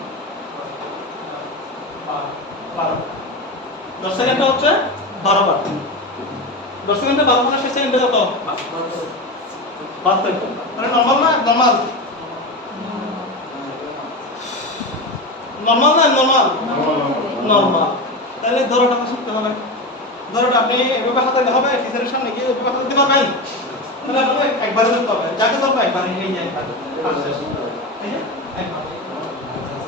10 10 সেকেন্ডটা হচ্ছে 12 বার। 10 সেকেন্ডে 12 বার, 6 সেকেন্ডে কত? 72। তাহলে নরমাল না? নরমাল নরমাল না? নরমাল। তাহলে ধরোটা শিখতে হবে। ধরোটা আপনি এভাবে হাতে দিতে হবে, টিচারের সামনে গিয়ে এভাবে হাতে দিতে পারবেন? তাহলে আপনাকে একবার করতে হবে, যাকে ধরবে একবার, এই যে একবার।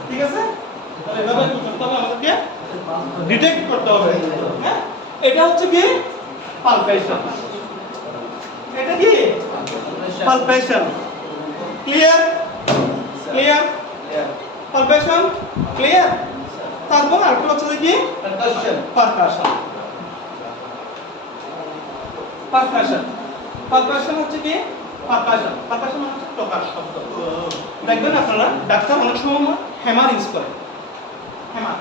ঠিক আছে? তাহলে এভাবে কি করতে হবে? আমাদেরকে ডিটেক্ট করতে হবে। হ্যাঁ, এটা হচ্ছে কি? পালপেশন। এটা কি? Palpation. Clear? Clear? Palpation clear? তারপর আরেকটা হচ্ছে কি? পারকাশন। পারকাশন। পারকাশন হচ্ছে কি? পারকাশন। পারকাশন মানে হচ্ছে টোকার শব্দ। দেখবেন আপনারা ডাক্তার অনেক সময় হ্যামার ইউজ করে। হ্যামার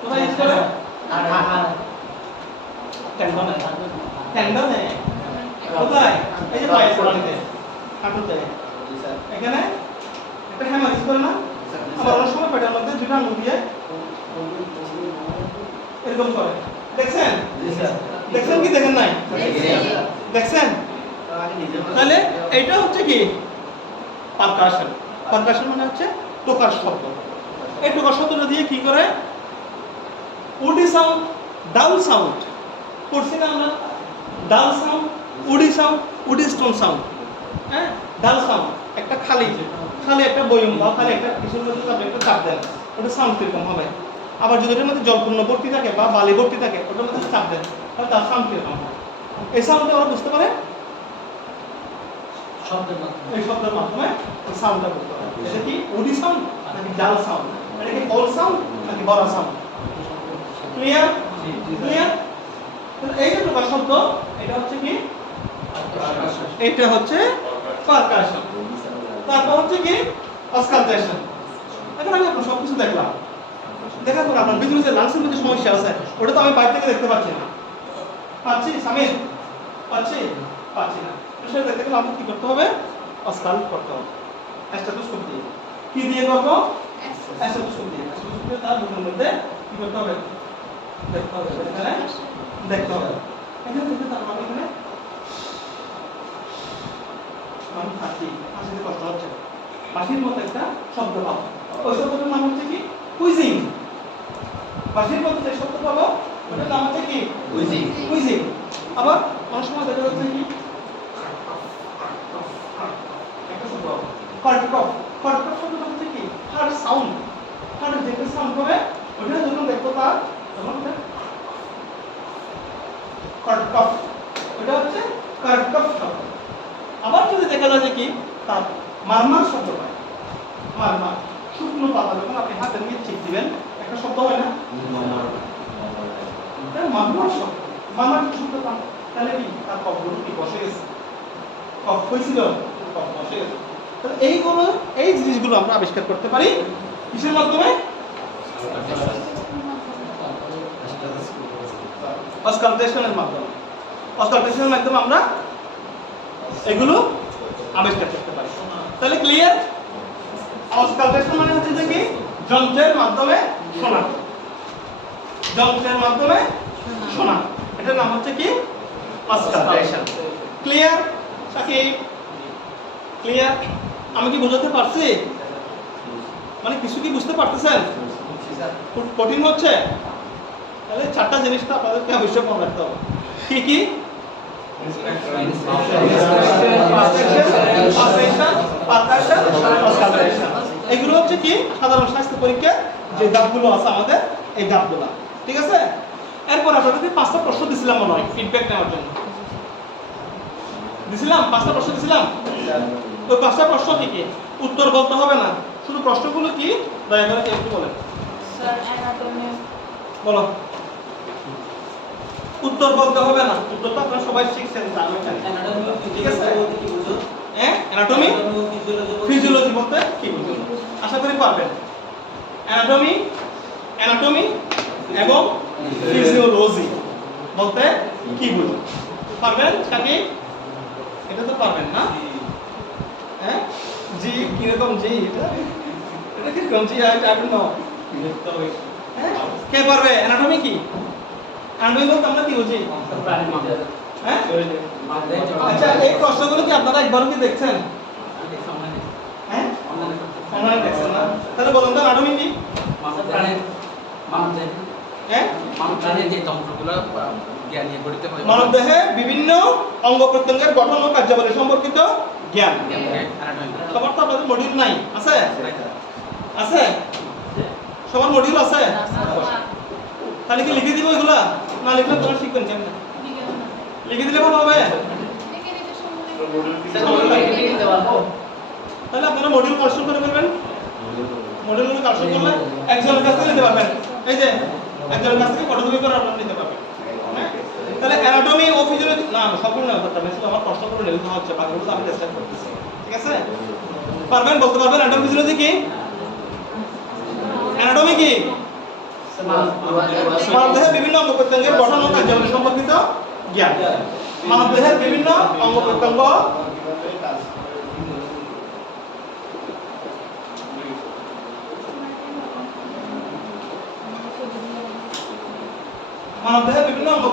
কোথায় ইউজ করে? টেন্ডনে। টেন্ডনে কোথায়? এই যে পায়ের গোড়ালিতে, হাঁটুতে। এখানে একটা হ্যামার ইউজ করে না? আবার অনেক সময় পেটের মধ্যে দুটো আঙুল দিয়ে এরকম করে। দেখছেন? দেখছেন কি দেখেন নাই? দেখছেন? তাহলে এইটা হচ্ছে কি? পারকাশন। পারকাশন মানে হচ্ছে টোকার শব্দ। এই টোকার শব্দটা দিয়ে কি করে? উডি সাউন্ড, ডাউল সাউন্ড করছি না আমরা? ডাল sound, woody sound, woody stone sound. হ্যাঁ, ডাল সাউন্ড একটা খালি একটা বয়ম বা খালি একটা কিছুর মধ্যে আপনি একটা চাপ দেন, ওটা সাউন্ড কিরকম হবে। আবার যদি ওটার মধ্যে জলপূর্ণ ভর্তি থাকে বা বালি ভর্তি থাকে, ওটার মধ্যে চাপ দেন, তাহলে তার সাউন্ড কিরকম হবে। এই সাউন্ডটা ওরা বুঝতে পারে এই শব্দের মাধ্যমে সাউন্ডটা বুঝতে পারে। এটা কি উডি সাউন্ড নাকি ডাল সাউন্ড, এটা কি অল সাউন্ড নাকি বড় সাউন্ড? ক্লিয়ার? ক্লিয়ার? এই যে টোকার শব্দ, এটা হচ্ছে কি? এটা হচ্ছে পারকাশন। তারপর হচ্ছে কি? অস্কালটেশন। এখন আমি আপনার সবকিছু দেখলাম, দেখার পর আপনার বিজনেসের লাংসের মধ্যে সমস্যা আছে, ওটা তো আমি বাইরে থেকে দেখতে পাচ্ছি না। পাচ্ছি সামির? পাচ্ছি? পাচ্ছি না। সেটা দেখতে গেলে আমাকে কি করতে হবে? অস্কাল্ট করতে হবে। স্টেথোস্কোপ দিয়ে। কি দিয়ে করবো? স্টেথোস্কোপ দিয়ে। স্টেথোস্কোপ দিয়ে তার বুকের মধ্যে কি করতে হবে? দেখতে হবে। এখানে দেখতে হবে। এখানে দেখতে তার মানে এখানে আমি হাসিতে কষ্ট হচ্ছে, বাঁশির মতো একটা শব্দ পাবো। ওই শব্দটার নাম হচ্ছে কি? হুইজিং। বাঁশির মতো যে শব্দ পাবো ওটার নাম হচ্ছে কি? হুইজিং। হুইজিং। আবার অনেক সময় দেখা যাচ্ছে কি? একটা শব্দ কার্টকফ। কার্টকফ শব্দটা হচ্ছে কি? Hard sound. হার্ড যেটা সাউন্ড হবে ওটা যখন দেখবো তার তখন কার্টকফ। ওটা হচ্ছে কার্টকফ শব্দ। আবার যদি দেখা যায় যে কি তার মারমার শব্দ পায়, মারমার শুকনো পাতা যখন আপনি হাতে নিয়ে চিপ দিবেন একটা শব্দ হয় না? মারমার শব্দ। মারমার শব্দ পান তাহলে কি তার কফগুলো কি বসে গেছে? কফ হয়েছিল, কফ বসে গেছে। তাহলে এইগুলো, এই জিনিসগুলো আমরা আবিষ্কার করতে পারি কিসের মাধ্যমে? অস্কালটেশনের মাধ্যমে। অস্কালটেশনের মাধ্যমে আমরা এগুলো আবিষ্কার করতে পারি। তাহলে ক্লিয়ার? অস্কালটেশন মানে হচ্ছে যে কি? যন্ত্রের মাধ্যমে শোনা। যন্ত্রের মাধ্যমে শোনা, এটার নাম হচ্ছে কি? অস্কালটেশন। ক্লিয়ার? সাকিব ক্লিয়ার? আমি কি বোঝাতে পারছি? মানে কিছু কি বুঝতে পারতেছেন? খুব কঠিন হচ্ছে? তাহলে চারটা জিনিসটা আপনাদেরকে অবশ্যই মনে রাখতে হবে। কি কি? এগুলো হচ্ছে কি সাধারণ স্বাস্থ্য পরীক্ষার যে ধাপগুলো আছে আমাদের, এই ধাপগুলো। ঠিক আছে? এরপর আপনাদেরকে 5টা প্রশ্ন দিছিলাম মনে হয় ফিডব্যাক নেওয়ার জন্য। দিছিলাম 5টা প্রশ্ন দিছিলাম। ওই 5টা প্রশ্ন কি কি? উত্তর বলতে হবে না, শুধু প্রশ্নগুলো কি দয়া করে একটু বলেন। Sir anatomy. বলো। উত্তর বলতে হবে না, উত্তর তো আপনারা সবাই শিখছেন, জানেন। ঠিক আছে? হ্যাঁ, অ্যানাটমি ফিজিওলজি বলতে কি বুঝো? আশা করি পারবেন। অ্যানাটমি, অ্যানাটমি এবং ফিজিওলজি বলতে কি বুঝো? পারবেন? কাকে? এটা তো পারবেন না? হ্যাঁ, জি কিরকম জি? এটা কিরকম জি? I don't know. হ্যাঁ, কে পারবে? অ্যানাটমি কি? অ্যানাটমি বলতে আমরা কি বুঝি? হ্যাঁ, আচ্ছা এই প্রশ্নগুলো কি আপনারা একবার কি দেখছেন? হ্যাঁ, অনলাইনে দেখছেন না? তাহলে বলুন তো অ্যানাটমি কি? হ্যাঁ, মানবদেহে বিভিন্ন অঙ্গ প্রত্যঙ্গের গঠন ও কার্যাবলী সম্পর্কিত জ্ঞান। সবার তো আপনাদের মডিউল নাই? আছে? আছে? সবার মডিউল আছে? তাহলে কি লিখে দিব এগুলা? না লিখলে তোমরা শিখবেন কেমনে? লিখে দিলে ভালো হবে। তাহলে আপনারা মডিউল কালেকশন করে ফেলবেন। মডিউলগুলো কালেকশন করলে একজনের কাছ থেকে নিতে পারবেন। এই যে একজনের কাছ থেকে ফটোকপি করে আপনারা নিতে পারবেন। হ্যাঁ, তাহলে অ্যানাটমি ও ফিজিওলজি না সবগুলো না করতে হবে, শুধু আমার প্রশ্ন করে নিতে হচ্ছে, বাকিগুলো তো আমি চেষ্টা করতেছি। ঠিক আছে, পারবেন? বলতে পারবেন অ্যানাটমি ফিজিওলজি কি? অ্যানাটমি কি? মানবদেহের বিভিন্ন অঙ্গ প্রত্যঙ্গের গঠন ও কার্যাবলী সম্পর্কিত জ্ঞান। মানবদেহের বিভিন্ন অঙ্গ প্রত্যঙ্গ মানবদেহের বিভিন্ন অঙ্গ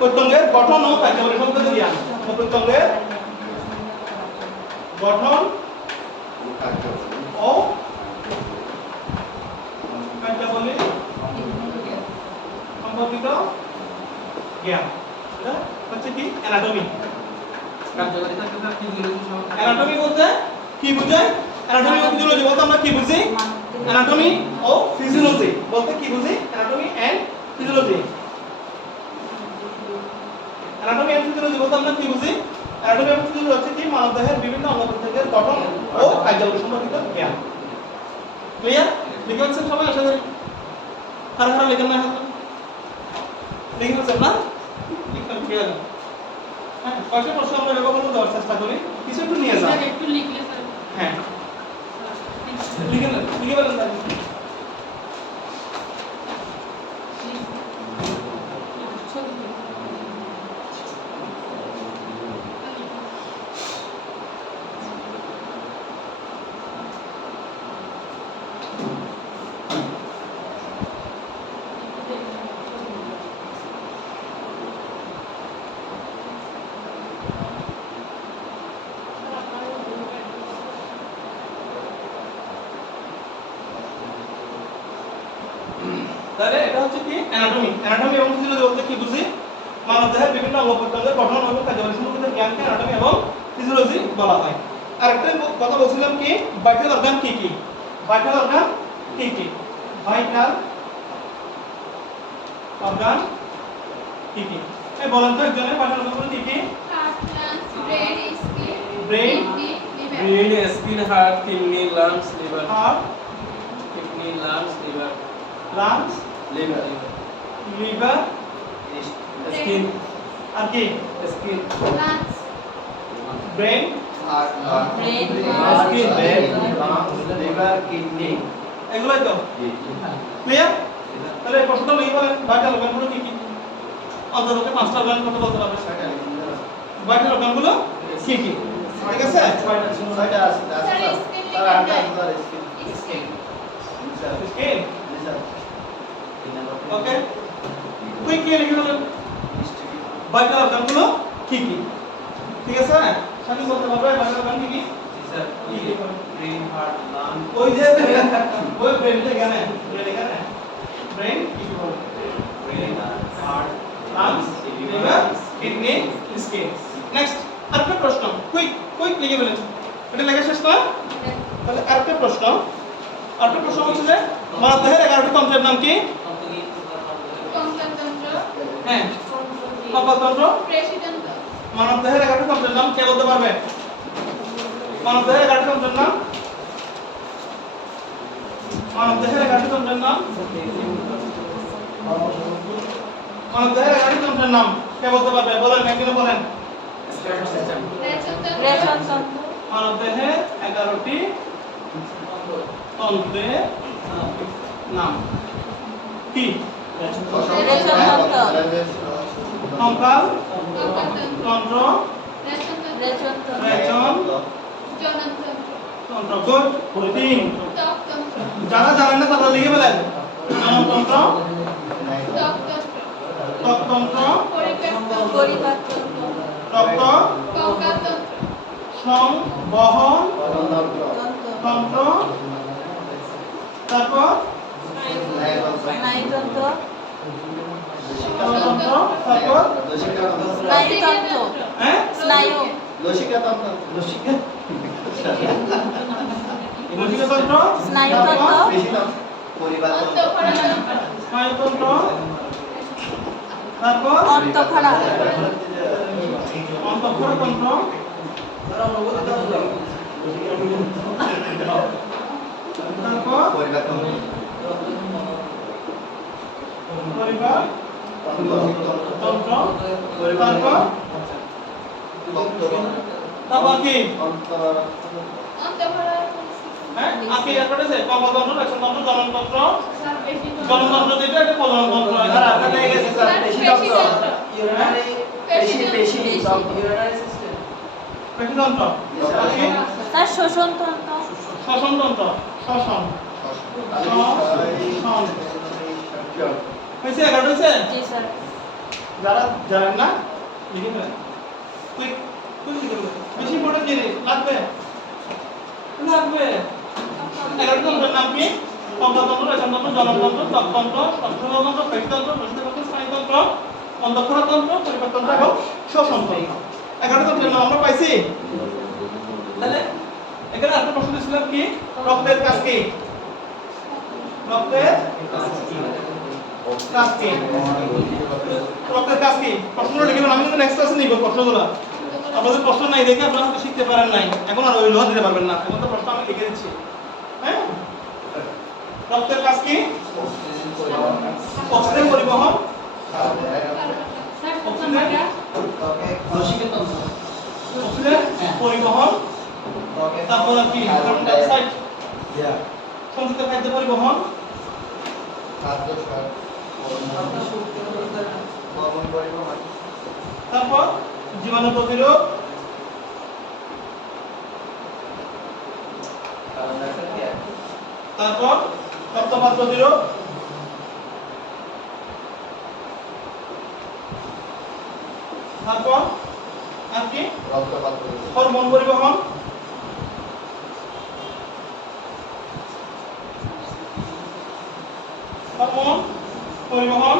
প্রত্যঙ্গের গঠন ও কার্যাবলী সম্পর্কিত জ্ঞান। অঙ্গ প্রত্যঙ্গের গঠন ও কার্যাবলী সম্পর্কিত জ্ঞান, এটা হচ্ছে কি? অ্যানাটমি। অ্যানাটমি বলতে কি বোঝায়? অ্যানাটমি ও ফিজিওলজি বলতে আমরা কি বুঝি? অ্যানাটমি ও ফিজিওলজি বলতে কি বুঝি? Anatomy and physiology. Anatomy and physiology বলতে আমরা কি বুঝি? অ্যানাটমি এবং ফিজিওলজি হচ্ছে কি? মানবদেহের বিভিন্ন অঙ্গ প্রত্যঙ্গের গঠন ও কার্যাবলী সম্পর্কিত জ্ঞান। ক্লিয়ার? লিখে ফেলছেন সবাই? আশা করি কারা লিখেন না? লিখে ফেলছেন না? লিখতে ক্লিয়ার? হ্যাঁ, কয়েকটা প্রশ্ন আমরা এভাবে দেওয়ার চেষ্টা করি, কিছু একটু নিয়ে যান। একটু লিখলে স্যার। হ্যাঁ, লিখে বলেন তাহলে। তাহলে এটা হচ্ছে কি? অ্যানাটমি। অ্যানাটমি এবং ফিজিওলজি বলতে কি বুঝি? মানবদেহের বিভিন্ন অঙ্গ প্রত্যঙ্গের গঠন এবং কার্যাবলী সম্পর্কিত জ্ঞানকে অ্যানাটমি এবং ফিজিওলজি বলা হয়। আরেকটা কথা বলছিলাম কি? ভাইটাল অর্গান কি কি? ভাইটাল অর্গান কি কি? ভাইটাল অর্গান কি কি? এই বলেন তো একজনের ভাইটাল অর্গানগুলো কি কি? Heart, lungs, brain, skin, brain, liver. Brain, skin, heart, kidney, lungs, liver. Heart, Kidney, lungs, liver. Lungs, Liver. Liver, Skin. আর কি? Skin. Lungs, brain, brain, skin, liver, kidney. এগুলাই তো। ক্লিয়ার? তাহলে এই প্রশ্নটা লিখে বলেন ভাইটাল অর্গানগুলো কি কি? অন্তত 5টা অর্গান কত বলতে পারবে? ভাইটাল অর্গানগুলো কি কি? ঠিক আছে? Sir skin liver, skin. Skin, okay. Quickly লিখে বলেন ভাইটাল অর্গানগুলো কি কি? ঠিক আছে? সাথে বলতে পারবে ভাইটাল অর্গান কি কি? কি কি? Brain, heart, lung. ওই যে ওই ব্রেনটা এখানে, ব্রেন এখানে। ব্রেন কি কি বলবে? Brain, heart, lungs, liver, kidney, skin. Next আরেকটা প্রশ্ন, কুইক লিখে বলেন। এটা লেখা শেষ না? তাহলে আরেকটা প্রশ্ন হচ্ছে যে মানবদেহের 11টি তন্ত্রের নাম কি? কঙ্কালতন্ত্র, হ্যাঁ, কপালতন্ত্র। প্রেষিতন্ত্র। মানবদেহের 11টি তন্ত্রের নাম কে বলতে পারবে? মানবদেহের 11টি তন্ত্রের নাম? মানবদেহের 11টি তন্ত্রের নাম? মানবদেহের 11টি তন্ত্রের নাম কে বলতে পারবে? বলেন, একদিনে বলেন। রেচনতন্ত্র, মানবদেহের 11টি তন্ত্রের নাম কি? কঙ্কাল তন্ত্র, রেচন জননতন্ত্র, তন্ত্র। গুড, 3। ত্বকতন্ত্র, যারা জানেন না তারা লিখে ফেলেন। জননতন্ত্র, ত্বকতন্ত্র, ত্বকতন্ত্র, পরিপাকতন্ত্র, রক্ত কঙ্কালতন্ত্র, সংবহন তন্ত্র, তারপর স্নায়ুতন্ত্র, তন্ত্র, তারপর স্নায়ুতন্ত্র, হ্যাঁ স্নায়ু, লসিকাতন্ত্র, স্নায়ুতন্ত্র, স্নায়ুতন্ত্র, তারপর অন্তঃক্ষরা, অন্তঃক্ষরা তন্ত্র, তারপর পরিবার তন্ত্র তারপর তারপর কি হ্যাঁ আকি এরপরে আছে কম্পতন্ত্র রেশনতন্ত্র জননতন্ত্র জননতন্ত্র যেটা এটা প্রজননতন্ত্র আর আপনাদের হয়ে গেছে স্যার পেশিতন্ত্র আকি স্যার শোষণতন্ত্র শ্বসনতন্ত্র শ্বসন শ্বসন হয়েছে 11 হয়েছে জি স্যার যারা জানেন না লিখে ফেলেন কুইক কুইক লিখে ফেলেন বেশি ইম্পর্টেন্ট জিনিস লাগবে লাগবে 11 তন্ত্রের নাম কি কম্পতন্ত্র রেশনতন্ত্র জননতন্ত্র ত্বকতন্ত্র শ্বসনতন্ত্র পেশিতন্ত্র বহিঃতন্ত্র স্নায়ুতন্ত্র অন্তঃক্ষরতন্ত্র পরিপাকতন্ত্র এবং শ্বসনতন্ত্র 11 তন্ত্রের নাম আমরা পাইছি তাহলে এখানে একটা প্রশ্ন দিয়েছিলাম কি রক্তের কাজ কি রক্তের কাজ কি রক্তের কাজ কি প্রশ্নগুলো লিখবেন আমি কিন্তু নেক্সট ক্লাসে নিব প্রশ্নগুলো আপনাদের প্রশ্ন নাই দেখে আপনারা হয়তো শিখতে পারেন নাই এখন আর ওই লোহা দিতে পারবেন না এখন তো প্রশ্ন আমি লিখে দিচ্ছি হ্যাঁ রক্তের কাজ কি অক্সিজেন পরিবহন রসিকের তন্ত্র অক্সিজেন পরিবহন তারপর কি কার্বন ডাই অক্সাইড সঞ্চিত খাদ্য পরিবহন তারপর জীবাণু প্রতিরোধ তারপর রক্তপাত প্রতিরোধ তারপর আর কি হরমোন পরিবহন হরমোন পরিবহন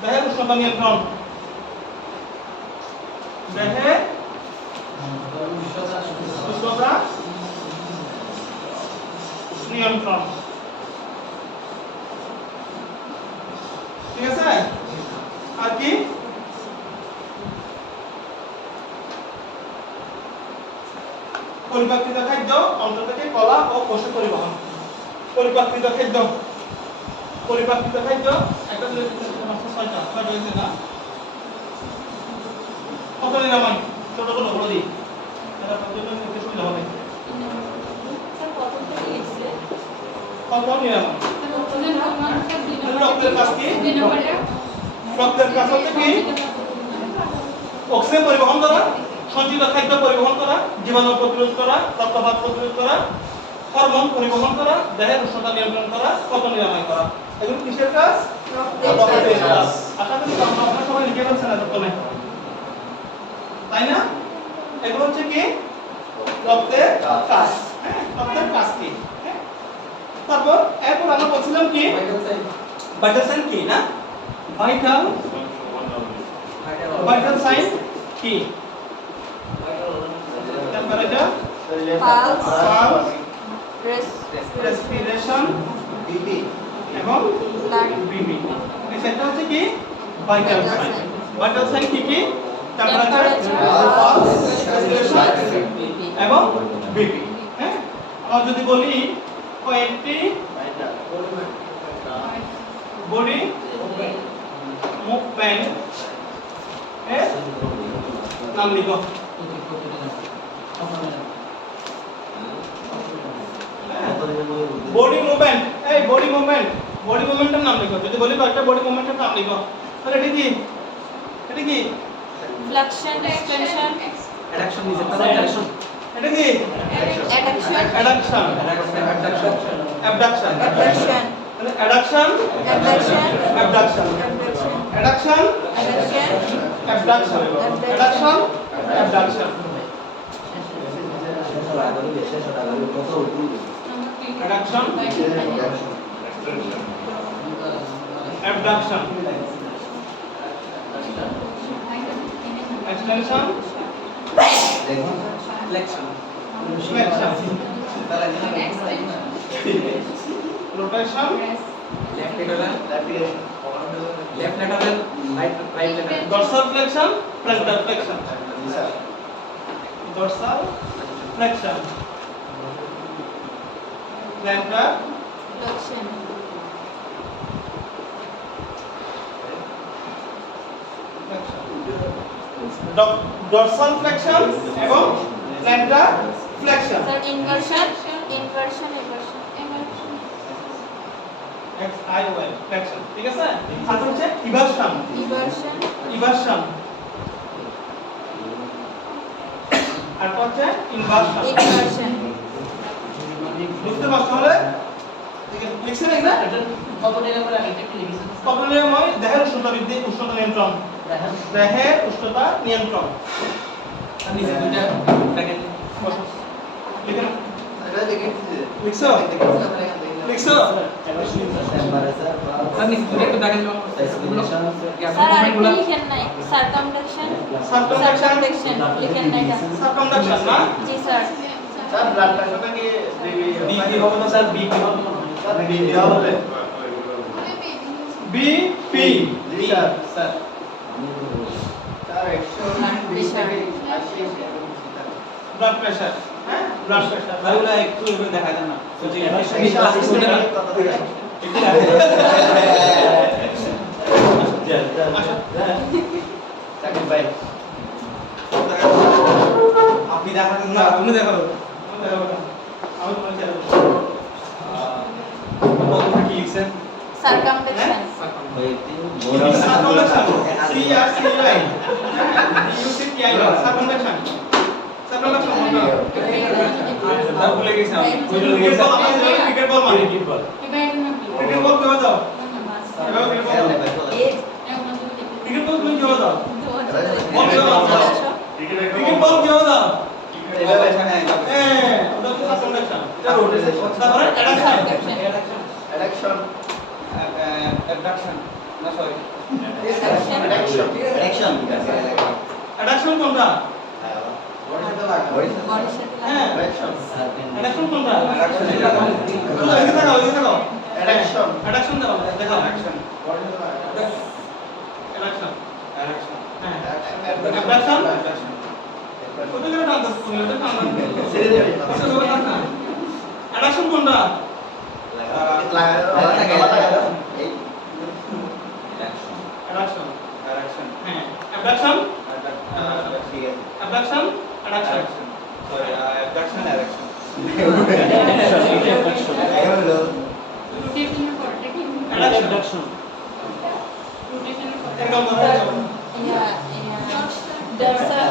দেহের উষ্ণতা নিয়ন্ত্রণ দেহে উষ্ণতা নিয়ন্ত্রণ ঠিক আছে আর কি পরিপাকৃত খাদ্য অন্ত্র থেকে কলা ও কোষে পরিবহন পরিপাকৃত খাদ্য একটা দিলে 6টা হয়েছে না কত নিরাময় ছোট ছোট বলে দিই এটা পর্যন্ত নিতে সুবিধা হবে কত নিরাময় রক্তের কাজ কি রক্তের কাজ হচ্ছে কি অক্সিজেন পরিবহন করা সঞ্চিত খাদ্য পরিবহন করা জীবাণু প্রতিরোধ করা রক্তপাত প্রতিরোধ করা হরমোন পরিবহন করা দেহের উষ্ণতা নিয়ন্ত্রণ করা কত নিরাময় করা এগুলো কিসের কাজ রক্তের কাজ আশা করি আপনারা সবাই লিখে ফেলছেন এতক্ষণে তাই না এগুলো হচ্ছে কি রক্তের কাজ হ্যাঁ রক্তের কাজ কি হ্যাঁ তারপর এরপর আমরা বলছিলাম কি ভাইটাল সাইন কি না ভাইটাল সাইন কি টেম্পারেচার পালস রেসপিরেশন বিপি এবং বিপি এই সেটা হচ্ছে কি ভাইটাল সাইন কি কি টেম্পারেচার পালস রেসপিরেশন এবং বিপি হ্যাঁ আমরা যদি বলি কয়েকটি বডি মুভমেন্ট এর নাম লিখো বডি মুভমেন্ট এই বডি মুভমেন্টের নাম লিখো যদি বলি কয়েকটা বডি মুভমেন্টের নাম লিখো তাহলে এটা কি ফ্লেকশন এক্সটেনশন অ্যাডাকশন দিছে তাহলে অ্যাডাকশন এটা কি অ্যাডাকশন অ্যাবডাকশন তাহলে addiction abduction addiction abduction addiction abduction addiction abduction extension flexion flexion rotation left lateral right lateral dorsal flexion plantar flexion dorsal flexion plantar dorsal flexion এবং plantar flexion. Sir inversion X I Y flexion, ঠিক আছে? আর হচ্ছে ইভারশন, ইভারশন আর হচ্ছে inversion. বুঝতে পারছো হলে লিখছেন না? এটা কত নিলাম করে আমি একটু লিখেছি। কপনিয়ম হয় দেহের উষ্ণতা বৃদ্ধি, উষ্ণতা নিয়ন্ত্রণ, দেহের উষ্ণতা নিয়ন্ত্রণ। আর নিচে দুইটা প্যাকেট বসো। লিখেন। এটা দেখে দিতে লিখছো? লিখছো? আর নিচে দুইটা একটু দেখেন জমা স্যার আরেকটা লিখেন নাই সারকামডাকশন লিখেন নাই এটা। সারকামডাকশন না? জি স্যার স্যার ব্লাড প্রেশারটা কি বিপি হবে না স্যার, বিপি হবে না স্যার বিপি হবে বিপি। জি স্যার স্যার স্যার 120 থেকে 80 ব্লাড প্রেশার, হ্যাঁ ব্লাড প্রেশার। তাহলে একটু এভাবে দেখা যায় না তো যে সাকিব ভাই আপনি দেখাতেন না, তুমি দেখাবো। আমি তোমার ছেড়ে দেবো। কি লিখছেন? Circumduction circumduction, C R C I, U C T I, circumduction. Circumduction কোনটা? স্যার ভুলে গেছি আমি ক্রিকেট বল, আমাদের ক্রিকেট বল মানে ক্রিকেট বল কেউ দাও, এভাবে ক্রিকেট বল দাও। ক্রিকেট বল তুমি কেউ দাও, ক্রিকেট বল কেউ দাও। এভাবে হ্যাঁ, ওটা হচ্ছে সারকামডাকশন। এটা রোটেশন। তারপরে অ্যাডাকশন, অ্যাডাকশন অ্যাবডাকশন না সরি অ্যাডাকশন অ্যাডাকশন কোনটা? হ্যাঁ, অ্যাডাকশন অ্যাডাকশন কোনটা? অ্যাডাকশন ওইদিকে তাকাও, ওইদিকে তাকাও। অ্যাডাকশন অ্যাডাকশন দাও, দেখাও। অ্যাডাকশন অ্যাডাকশন, অ্যাডাকশন হ্যাঁ। অ্যাবডাকশন? ওইদিকে টানতেছ তুমি, ওইদিকে টানতেছ। ছেড়ে দেবে ওইটা ধরে টান না। অ্যাডাকশন কোনটা? অ্যাডাকশন, অ্যাডাকশন হ্যাঁ। অ্যাবডাকশন, ঠিক আছে abduction, adduction. Sorry adduction adduction adduction. এরকম ধরো, এরকম। ডরসাল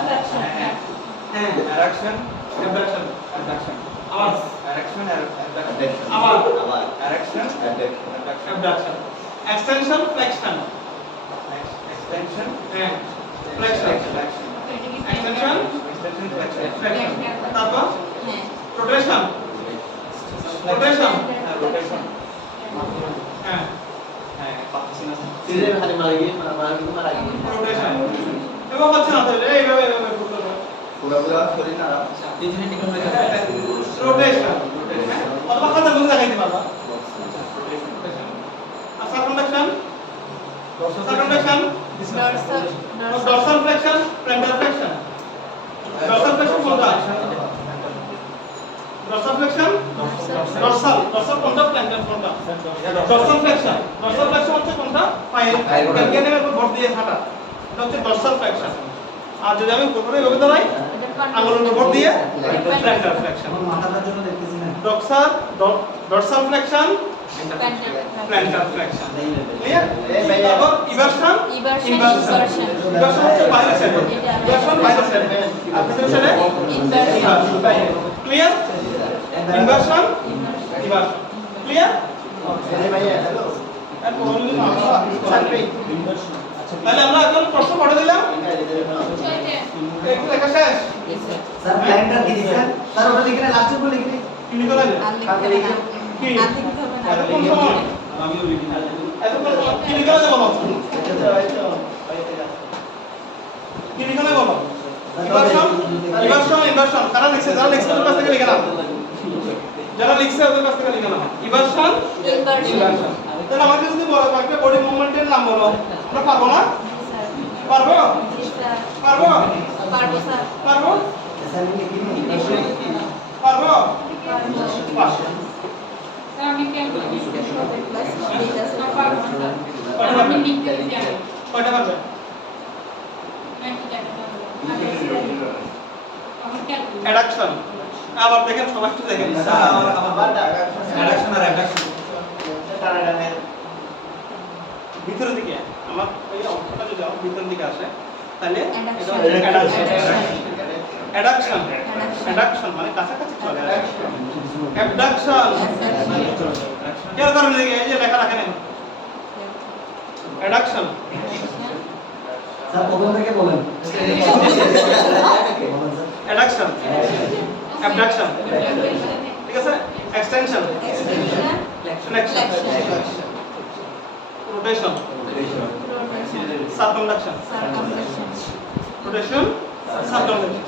হ্যাঁ, অ্যাডাকশন অ্যাবডাকশন। অ্যাডাকশন আবার অ্যাডাকশন আবার adduction abduction. Extension, flexion. Extension হ্যাঁ, flexion, flexion extension, extension flexion flexion. তারপর রোটেশন, রোটেশন, রোটেশন হ্যাঁ, হ্যাঁ পাচ্ছি না সিরিয়াল খালি মারা গিয়ে রোটেশন। এভাবে হচ্ছে না তাহলে এইভাবে এইভাবে করতে হবে। পুরো পুরো শরীর না তিনজনে টিকে হয়ে যাবে রোটেশন, অথবা খাতা বুঝে দেখাইতে পারবা। আর circumduction, circumduction, dorsal flexion, plantar flexion. Dorsal flexion কোনটা? ডরসাল ফ্লেকশন, ডরসাল কোনটা, প্ল্যান্টার কোনটা? ডরসাল ফ্লেকশন, ডরসাল ফ্লেকশন হচ্ছে কোনটা? পায়ের ক্যালকেনের উপর ভর দিয়ে হাঁটা, এটা হচ্ছে ডরসাল ফ্লেকশন। আর যদি আমি উপরে এভাবে দাঁড়াই, আঙুলের উপর দিয়ে planter flexion. Dorsal flexion, plantar flexion. Clear? তারপর ইভারশন, ইভারশন হচ্ছে বাইরের সাইড, ইভারশন বাইরের সাইড, আর ভিতরের সাইডে ক্লিয়ার? ইনভার্সন, ইভারশন। ক্লিয়ার? তাহলে আমরা এখন প্রশ্ন পড়ে দিলাম, একটু লেখা শেষ। স্যার প্ল্যানটা কি স্যার স্যার ওটা লিখে না লাস্টে বলে লিখে কি লিখে লাগে? কি? এতক্ষণ সময়? আমিও লিখি এতক্ষণ সময় কি লিখে লাগে বলো? কি লিখে লাগে বলো? ইভারশন, ইভারশন। কারা লিখছে? যারা লিখছে ওদের কাছ থেকে লিখে নাও। যারা লিখছে ওদের কাছ থেকে লিখে নাও। ইভারশন, ইভারশন। তাহলে আমাকে যদি বলো একটা বডি মুভমেন্টের নাম বলো, আমরা পারবো না? পারবো? পারবো? পারবো? পারবো? পারবো। কয়টা পারবে? অ্যাডাকশন। আবার দেখেন সবাই একটু দেখেন অ্যাডাকশন আর অ্যাডাকশন ভিতরের দিকে আমার এই অংশটা যদি আমার ভিতরের দিকে আসে তাহলে এটা Adduction. হচ্ছে addiction. Adduction. Addiction Adduction. Addiction মানে কাছাকাছি চলে আসে। অ্যাবডাকশন কেউ করেন দিকে এই যে লেখা রাখেন অ্যাডাকশন। স্যার প্রথম থেকে বলেন অ্যাডাকশন অ্যাবডাকশন ঠিক আছে। Extension flexion rotation circumduction rotation circumduction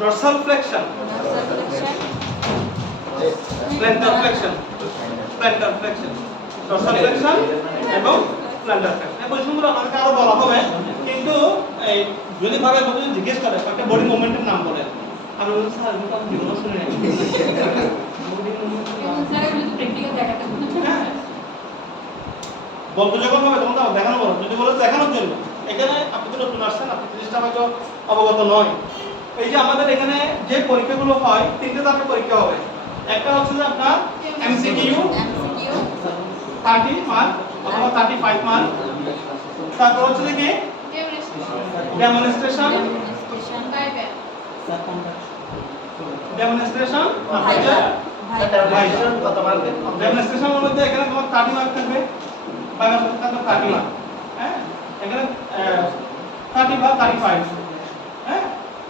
dorsal flexion plantar flexion dorsal flexion এবং প্ল্যান্টার ফ্লেকশন। এই পজিশনগুলো আমাকে আরো বলা হবে, কিন্তু এই যদি ভাবে যদি জিজ্ঞেস করে একটা বডি মুভমেন্টের নাম বলেন, আমি বলছি স্যার আমি তো জীবনও শুনে নাই। হ্যাঁ। বলতে যখন হবে তখন তো দেখানো বলো, যদি বলে দেখানোর জন্য। এখানে আপনি তো নতুন আসছেন, আপনি জিনিসটা হয়তো অবগত নয়। এই যে আমাদের এখানে যে পরীক্ষাগুলো হয়, তিনটে ধাপে পরীক্ষা হবে। একটা হচ্ছে যে আপনার এমসিকিউ 30 মার্ক অথবা 35 মার্ক। তারপর হচ্ছে কি ডেমনস্ট্রেশন ডেমনস্ট্রেশনের মধ্যে এখানে তোমার 30 মার্ক থাকবে, 5 মার্ক থাকবে 30 মার্ক। হ্যাঁ, এখানে 30 বা 35। হ্যাঁ,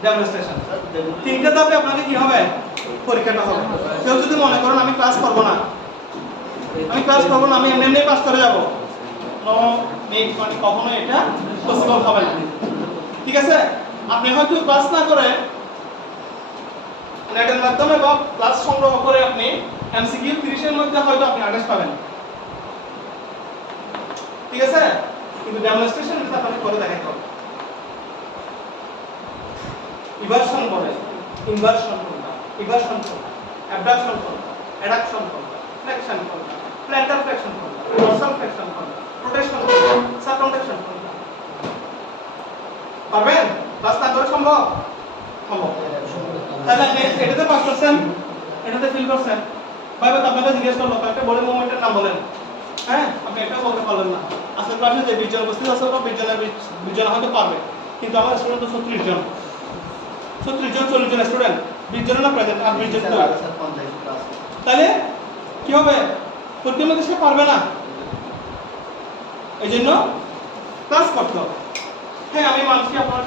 ডেমনস্ট্রেশন। তিনটে ধাপে আপনাকে কি হবে পরীক্ষাটা হবে। কেউ যদি মনে করেন আমি ক্লাস করব না, আমি এমনি পাস করে যাব, নো মেক মানে কখনো এটা পসিবল হবে না। ঠিক আছে, আপনি হয়তো ক্লাস না করে নেটের মাধ্যমে বা ক্লাস সংগ্রহ করে আপনি এমসিকিউ 30 এর মধ্যে হয়তো আপনি 28 পাবেন। ঠিক আছে, কিন্তু ডেমনস্ট্রেশন এটা আপনি করে দেখাতে হবে। ইভারশন বলে, ইনভার্সন কোনটা, ইভারশন কোনটা, অ্যাবডাকশন কোনটা, অ্যাডাকশন কোনটা, ফ্লেকশন কোনটা, প্ল্যান্টার ফ্লেকশন কোনটা, ডরসাল ফ্লেকশন কোনটা, রোটেশন কোনটা, সার্কামডাকশন কোনটা। পারবেন? ক্লাস না করে সম্ভব? সম্ভব। তাহলে আপনি এটাতে পাস করছেন, এটাতে ফিল করছেন। ভাইবা আপনাকে জিজ্ঞেস করলো একটা বডি মুভমেন্টের নাম বলেন। হ্যাঁ, আপনি এটা বলতে পারলেন না। আজকের ক্লাসে যে 20 জন উপস্থিত আছে, ওরা 20 জন হয়তো পারবে, কিন্তু আমার স্টুডেন্ট তো 36 জন। 40 জন স্টুডেন্ট, 20 জন না প্রেজেন্ট, আর 20 জন তাহলে কি হবে? পরীক্ষার মধ্যে সে পারবে না। এই জন্য ক্লাস করতে হবে। হ্যাঁ, আমি মানছি আপনারা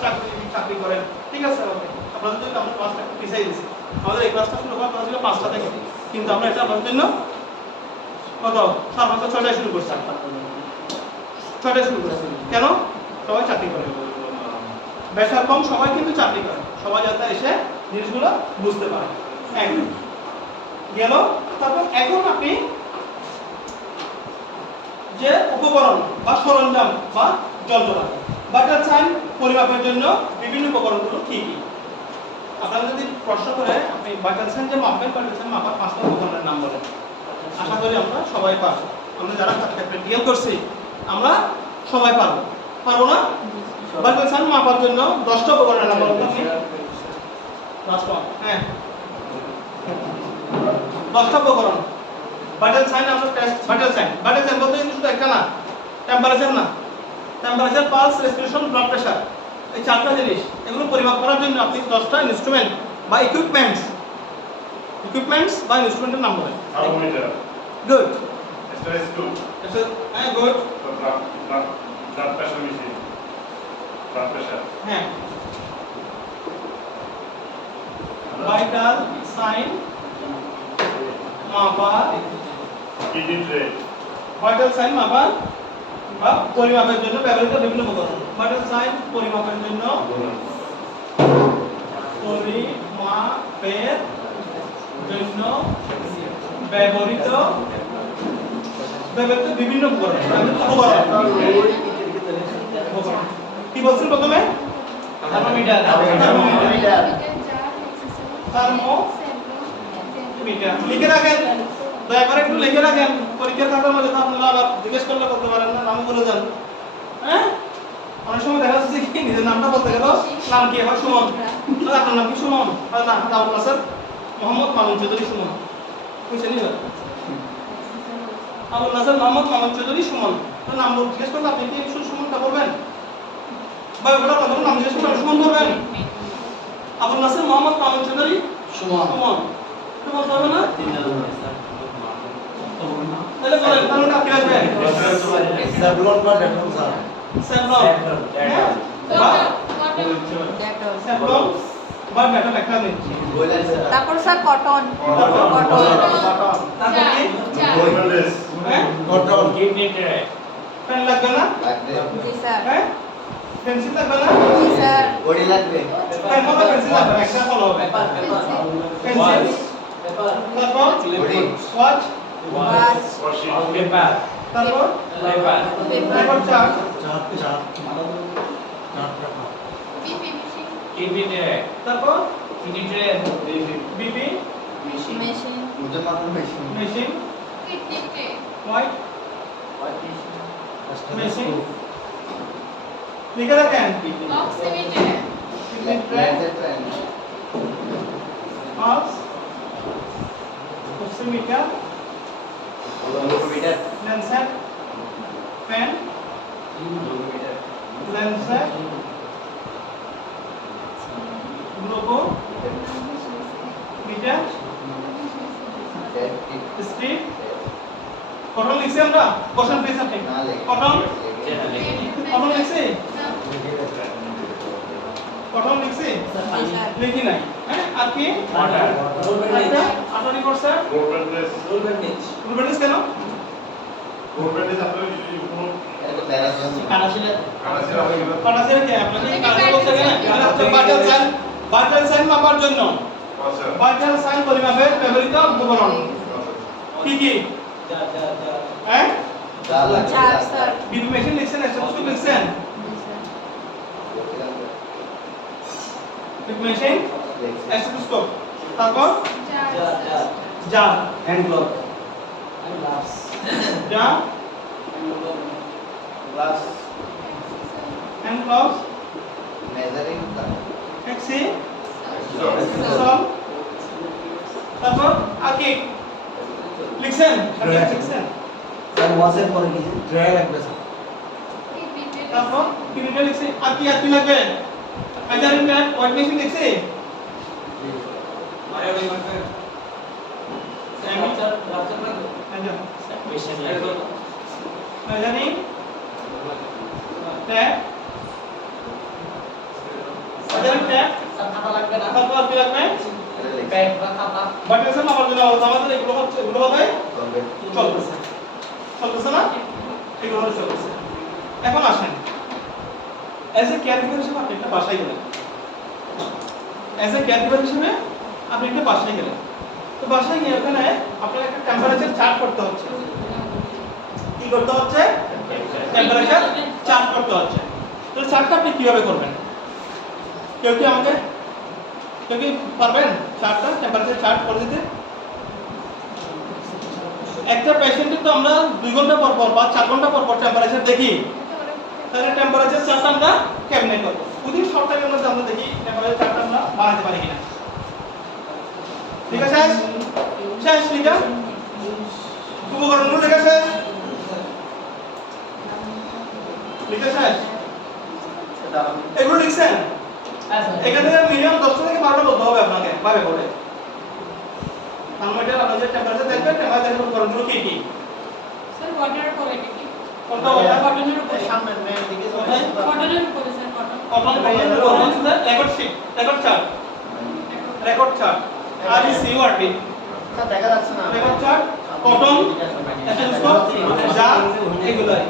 চাকরি করেন, ঠিক আছে, ওকে। আপনাদের জন্য আমরা ক্লাসটা পিছাই দিয়েছি। আমাদের এই ক্লাসটা শুরু করা ছিল 5টা থেকে, কিন্তু আমরা এটা আপনাদের জন্য কত 6টায় শুরু করছি। 6টায় শুরু করছি কেন? সবাই চাকরি করে, বেশার কম সবাই কিন্তু চাকরি করে, সবাই যাতে এসে জিনিসগুলো বুঝতে পারে। গেল। তারপর এখন আপনি যে উপকরণ বা সরঞ্জাম বা যন্ত্রপাতি, ভাইটাল সাইন পরিমাপের জন্য বিভিন্ন উপকরণগুলো কি কি? আপনারা যদি প্রশ্ন করে আপনি ভাইটাল সাইন যে মাপবেন, ভাইটাল সাইন মাপার 5টা উপকরণের নাম বলেন, আশা করি আমরা সবাই পারবো। আমরা যারা প্র্যাকটিক্যাল করছি আমরা সবাই পারবো, পারবো না? ভাইটাল সাইন মাপার জন্য 10টা উপকরণের নাম বলুন আপনি। Last one. হ্যাঁ, 10টা উপকরণ। ভাইটাল সাইন আমরা টেস্ট, ভাইটাল সাইন বলতে কিন্তু শুধু একটা না, টেম্পারেচার না, temperature, pulse, respiration, blood pressure, এই 4টা জিনিস, এগুলো পরিমাপ করার জন্য আপনি 10টা ইনস্ট্রুমেন্ট বা ইকুইপমেন্টস বা ইনস্ট্রুমেন্টের নাম বলেন। Thermometer. গুড। SRS2. হ্যাঁ, good. Blood pressure machine. Blood pressure. হ্যাঁ, ভাইটাল সাইন মাপার, Kidney tray. ভাইটাল সাইন মাপার বা পরিমাপের জন্য ব্যবহৃত বিভিন্ন উপকরণ। ভাইটাল সাইন পরিমাপের জন্য ব্যবহৃত বিভিন্ন উপকরণ। কি বলছেন প্রথমে? থার্মোমিটার। লিখে রাখেন, দয়া করে একটু লিখে রাখেন। পরীক্ষার খাতার মধ্যে আপনারা আবার জিজ্ঞেস করলে করতে পারেন না, নাম বলে যান। হ্যাঁ, অনেক সময় দেখা যাচ্ছে কি নিজের নামটা বলতে গেল নাম কি, আমার সুমন, স্যার আপনার নাম কি সুমন? না আবুল নাসের মোহাম্মদ মামুন চৌধুরী সুমন। বুঝছেন নি স্যার? আবুল নাসের মোহাম্মদ মামুন চৌধুরী সুমন। তো নাম জিজ্ঞেস করলে আপনি কি শুধু সুমনটা বলবেন? বা ওটা আপনার নাম জিজ্ঞেস করলে সুমন বলবেন? আবুল নাসের মোহাম্মদ মামুন চৌধুরী সুমন সুমন। তো বলতে হবে না? তাহলে বলেন তাহলে আপনি আসবেন। Sablon বা Dettol স্যার? স্যাভলন বা Dettol। স্যাভলন বা ডেটল একটা দিন। বলেন স্যার। তারপর স্যার কটন তারপর কটন তারপর কি? Goldman হ্যাঁ Cotton পেন লাগবে না? লাগবে। জি স্যার হ্যাঁ পেন্সিল লাগবে না? জি স্যার বডি লাগবে। পেন হবে পেন্সিল লাগবে একটা ফলো হবে পেন্সিল তারপর বডি। Watch watch Washing. তারপর পেপার তারপর চার্ট চাপ। তারপর টিকিটে বিপি মেশিন মুঝে মালুম মেশিন। মেশিন হোয়াইট মেশিন লিখে রাখেন লেন্সের ট্রেন। মাস oximeter kilometre. Lancet pen lancet গ্লোবো মিটার স্ট্রিপ কটন লিখছি আমরা কোশ্চেন প্লিজ আপনি না লেগে। কটন কটন লিখছি কটন লিখছি জি স্যার লিখি নাই হ্যাঁ আর কি Water. একটা আটারি করছে রুবেনিস কেন Goldman আপনার কোনো এটা প্যারাসন। কানাশিলে কানাসির হবে কিনা? কানাসের কি আপনাকে কানাসের বলতে গেলে এটা হচ্ছে বাটার সাইন মাপার জন্য আচ্ছা বাটার সাইন পরিমাপের ব্যবহৃত উপকরণ কি কি হ্যাঁ জাল লাগবে। চাপ স্যার বিপি মেশিন লিখছেন স্টেথোস্কোপ লিখছেন জি স্যার বিপি মেশিন স্টেথোস্কোপ তারপর jar hand glove. Jar glass. Hand gloves measuring cup. ট্যাক্সি সল তারপর আর কি লিখছেন লিখছেন স্যার ওয়াশের পরে কি ট্রে লাগবে স্যার? তারপর কিমিটা লিখছি আর কি লাগবে মেজারিং ট্যাপ ওয়েট মেশিন লিখছি measuring tap measuring tap sir খাতা লাগবে না তারপর আর কি লাগবে প্যাড বা খাতা বাটার মাপার জন্য আমাদের এগুলো হবে চলতেছে না এগুলো হলে চলতেছে এখন আসেন অ্যাজ এ ক্যারিগর হিসেবে আপনি একটা বাসায় গেলেন অ্যাজ এ ক্যারিগর হিসেবে আপনি একটা বাসায় গেলেন তো বাসায় গিয়ে ওখানে আপনার একটা টেম্পারেচার চার্ট করতে হচ্ছে কি করতে হচ্ছে টেম্পারেচার চার্ট করতে হচ্ছে তো চার্টটা আপনি কিভাবে করবেন কেউ কি পারবেন চার্টটা টেম্পারেচার চার্ট করে দিতে একটা পেশেন্টের তো আমরা 2 ঘন্টা পর পর বা 4 ঘন্টা পর পর টেম্পারেচার দেখি তাহলে টেম্পারেচার চার্টটা আমরা কেমনে করব উইদিন শর্ট টাইমের মধ্যে আমরা দেখি টেম্পারেচার চার্টটা আমরা বানাতে পারি কিনা ঠিক আছে শেষ লিখা উপকরণগুলো লেখা শেষ লিখা শেষ এগুলো লিখছেন হ্যাঁ স্যার এখানে মিনিমাম 10টা থেকে 12টা বলতে হবে আপনাকে ভাবে বলে থার্মোমিটার আপনাদের টেম্পারেচার দেখবেন টেম্পারেচার উপকরণগুলো কি কি স্যার ওয়াটার কোয়ালিটি কোনটা ওটা কটনের উপরে সামনের মেয়ের দিকে কোথায়? কটনের উপরে sir cotton cotton record sheet record chart আর E C R T sir দেখা যাচ্ছে না। রেকর্ড চার্ট কটন স্টেথোস্কোপ যা এগুলাই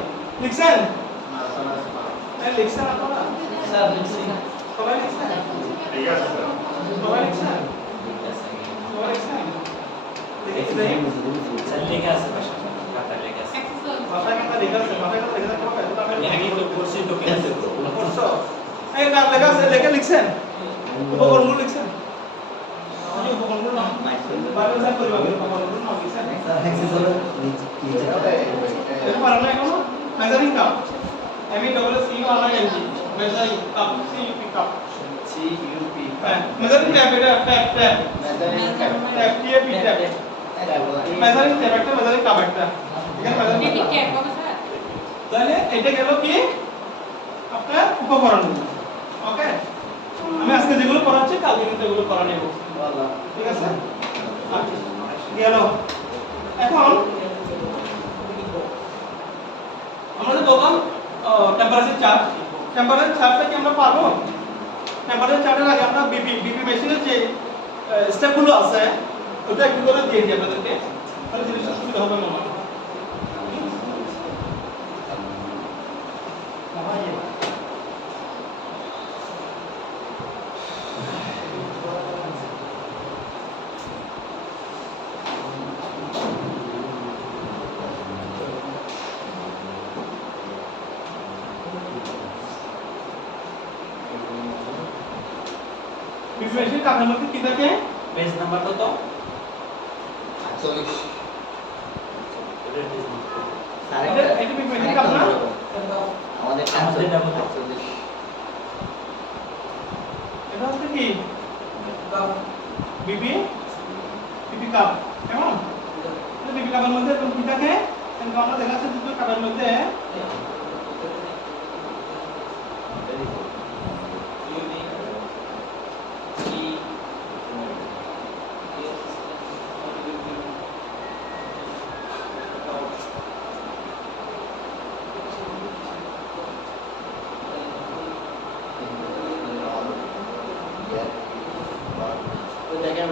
লিখছেন হ্যাঁ লিখছেন আপনারা স্যার লিখছি সবাই লিখছেন ঠিক আছে স্যার সবাই লিখছেন সবাই লিখছেন স্যার লেখা আছে বাসায় খাতা লেখা আছে ভাষায় কথা লেখা আছে ভাষায় কথা লেখা থাকতে হবে তো আমি আগে তো করছি তো ক্লাসে করছো এই কার লেখা আছে লেখা লিখছেন উপকরণগুলো লিখছেন এই উপকরণগুলো নাম বাইরে যা করিবা উপকরণগুলো নাম লিখছেন স্যার হ্যাক্সিস হলো নিচে। এটা পারো না এখনো measuring cup ME double C O R N G measuring cup C U P cup CUP হ্যাঁ মেজারিং ট্যাপ এটা tap measuring tap TAP tap measuring tap একটা মেজারিং কাপ একটা এখানে মেজারিং এটি ট্যাপ হবে স্যার তাহলে এটা গেল কি আপনার উপকরণ ওকে আমি আজকে যেগুলো পড়াচ্ছি কালকে কিন্তু এগুলো করা নেব ঠিক আছে আচ্ছা গেল এখন আমাদের বললাম টেম্পারেচার চার্টটা কি আমরা পারবো টেম্পারেচার চার্টের আগে আমরা বিপি মেশিনের যে স্টেপগুলো আছে ওটা একটু করে দিয়ে দিই আপনাদেরকে তাহলে জিনিসটা সুবিধা হবে মনে হয় বিপি মেশিন কাপের মধ্যে কি থাকে পেজ নাম্বার কত? 40 এটা বিপি মেশিন কাপ না আমাদের আমাদের ডাবল 40 এটা হচ্ছে কি বিপি কাপ কেমন বিপি কাপের মধ্যে কি থাকে কিন্তু আমরা দেখাচ্ছি দুটো কাপের মধ্যে দেখেন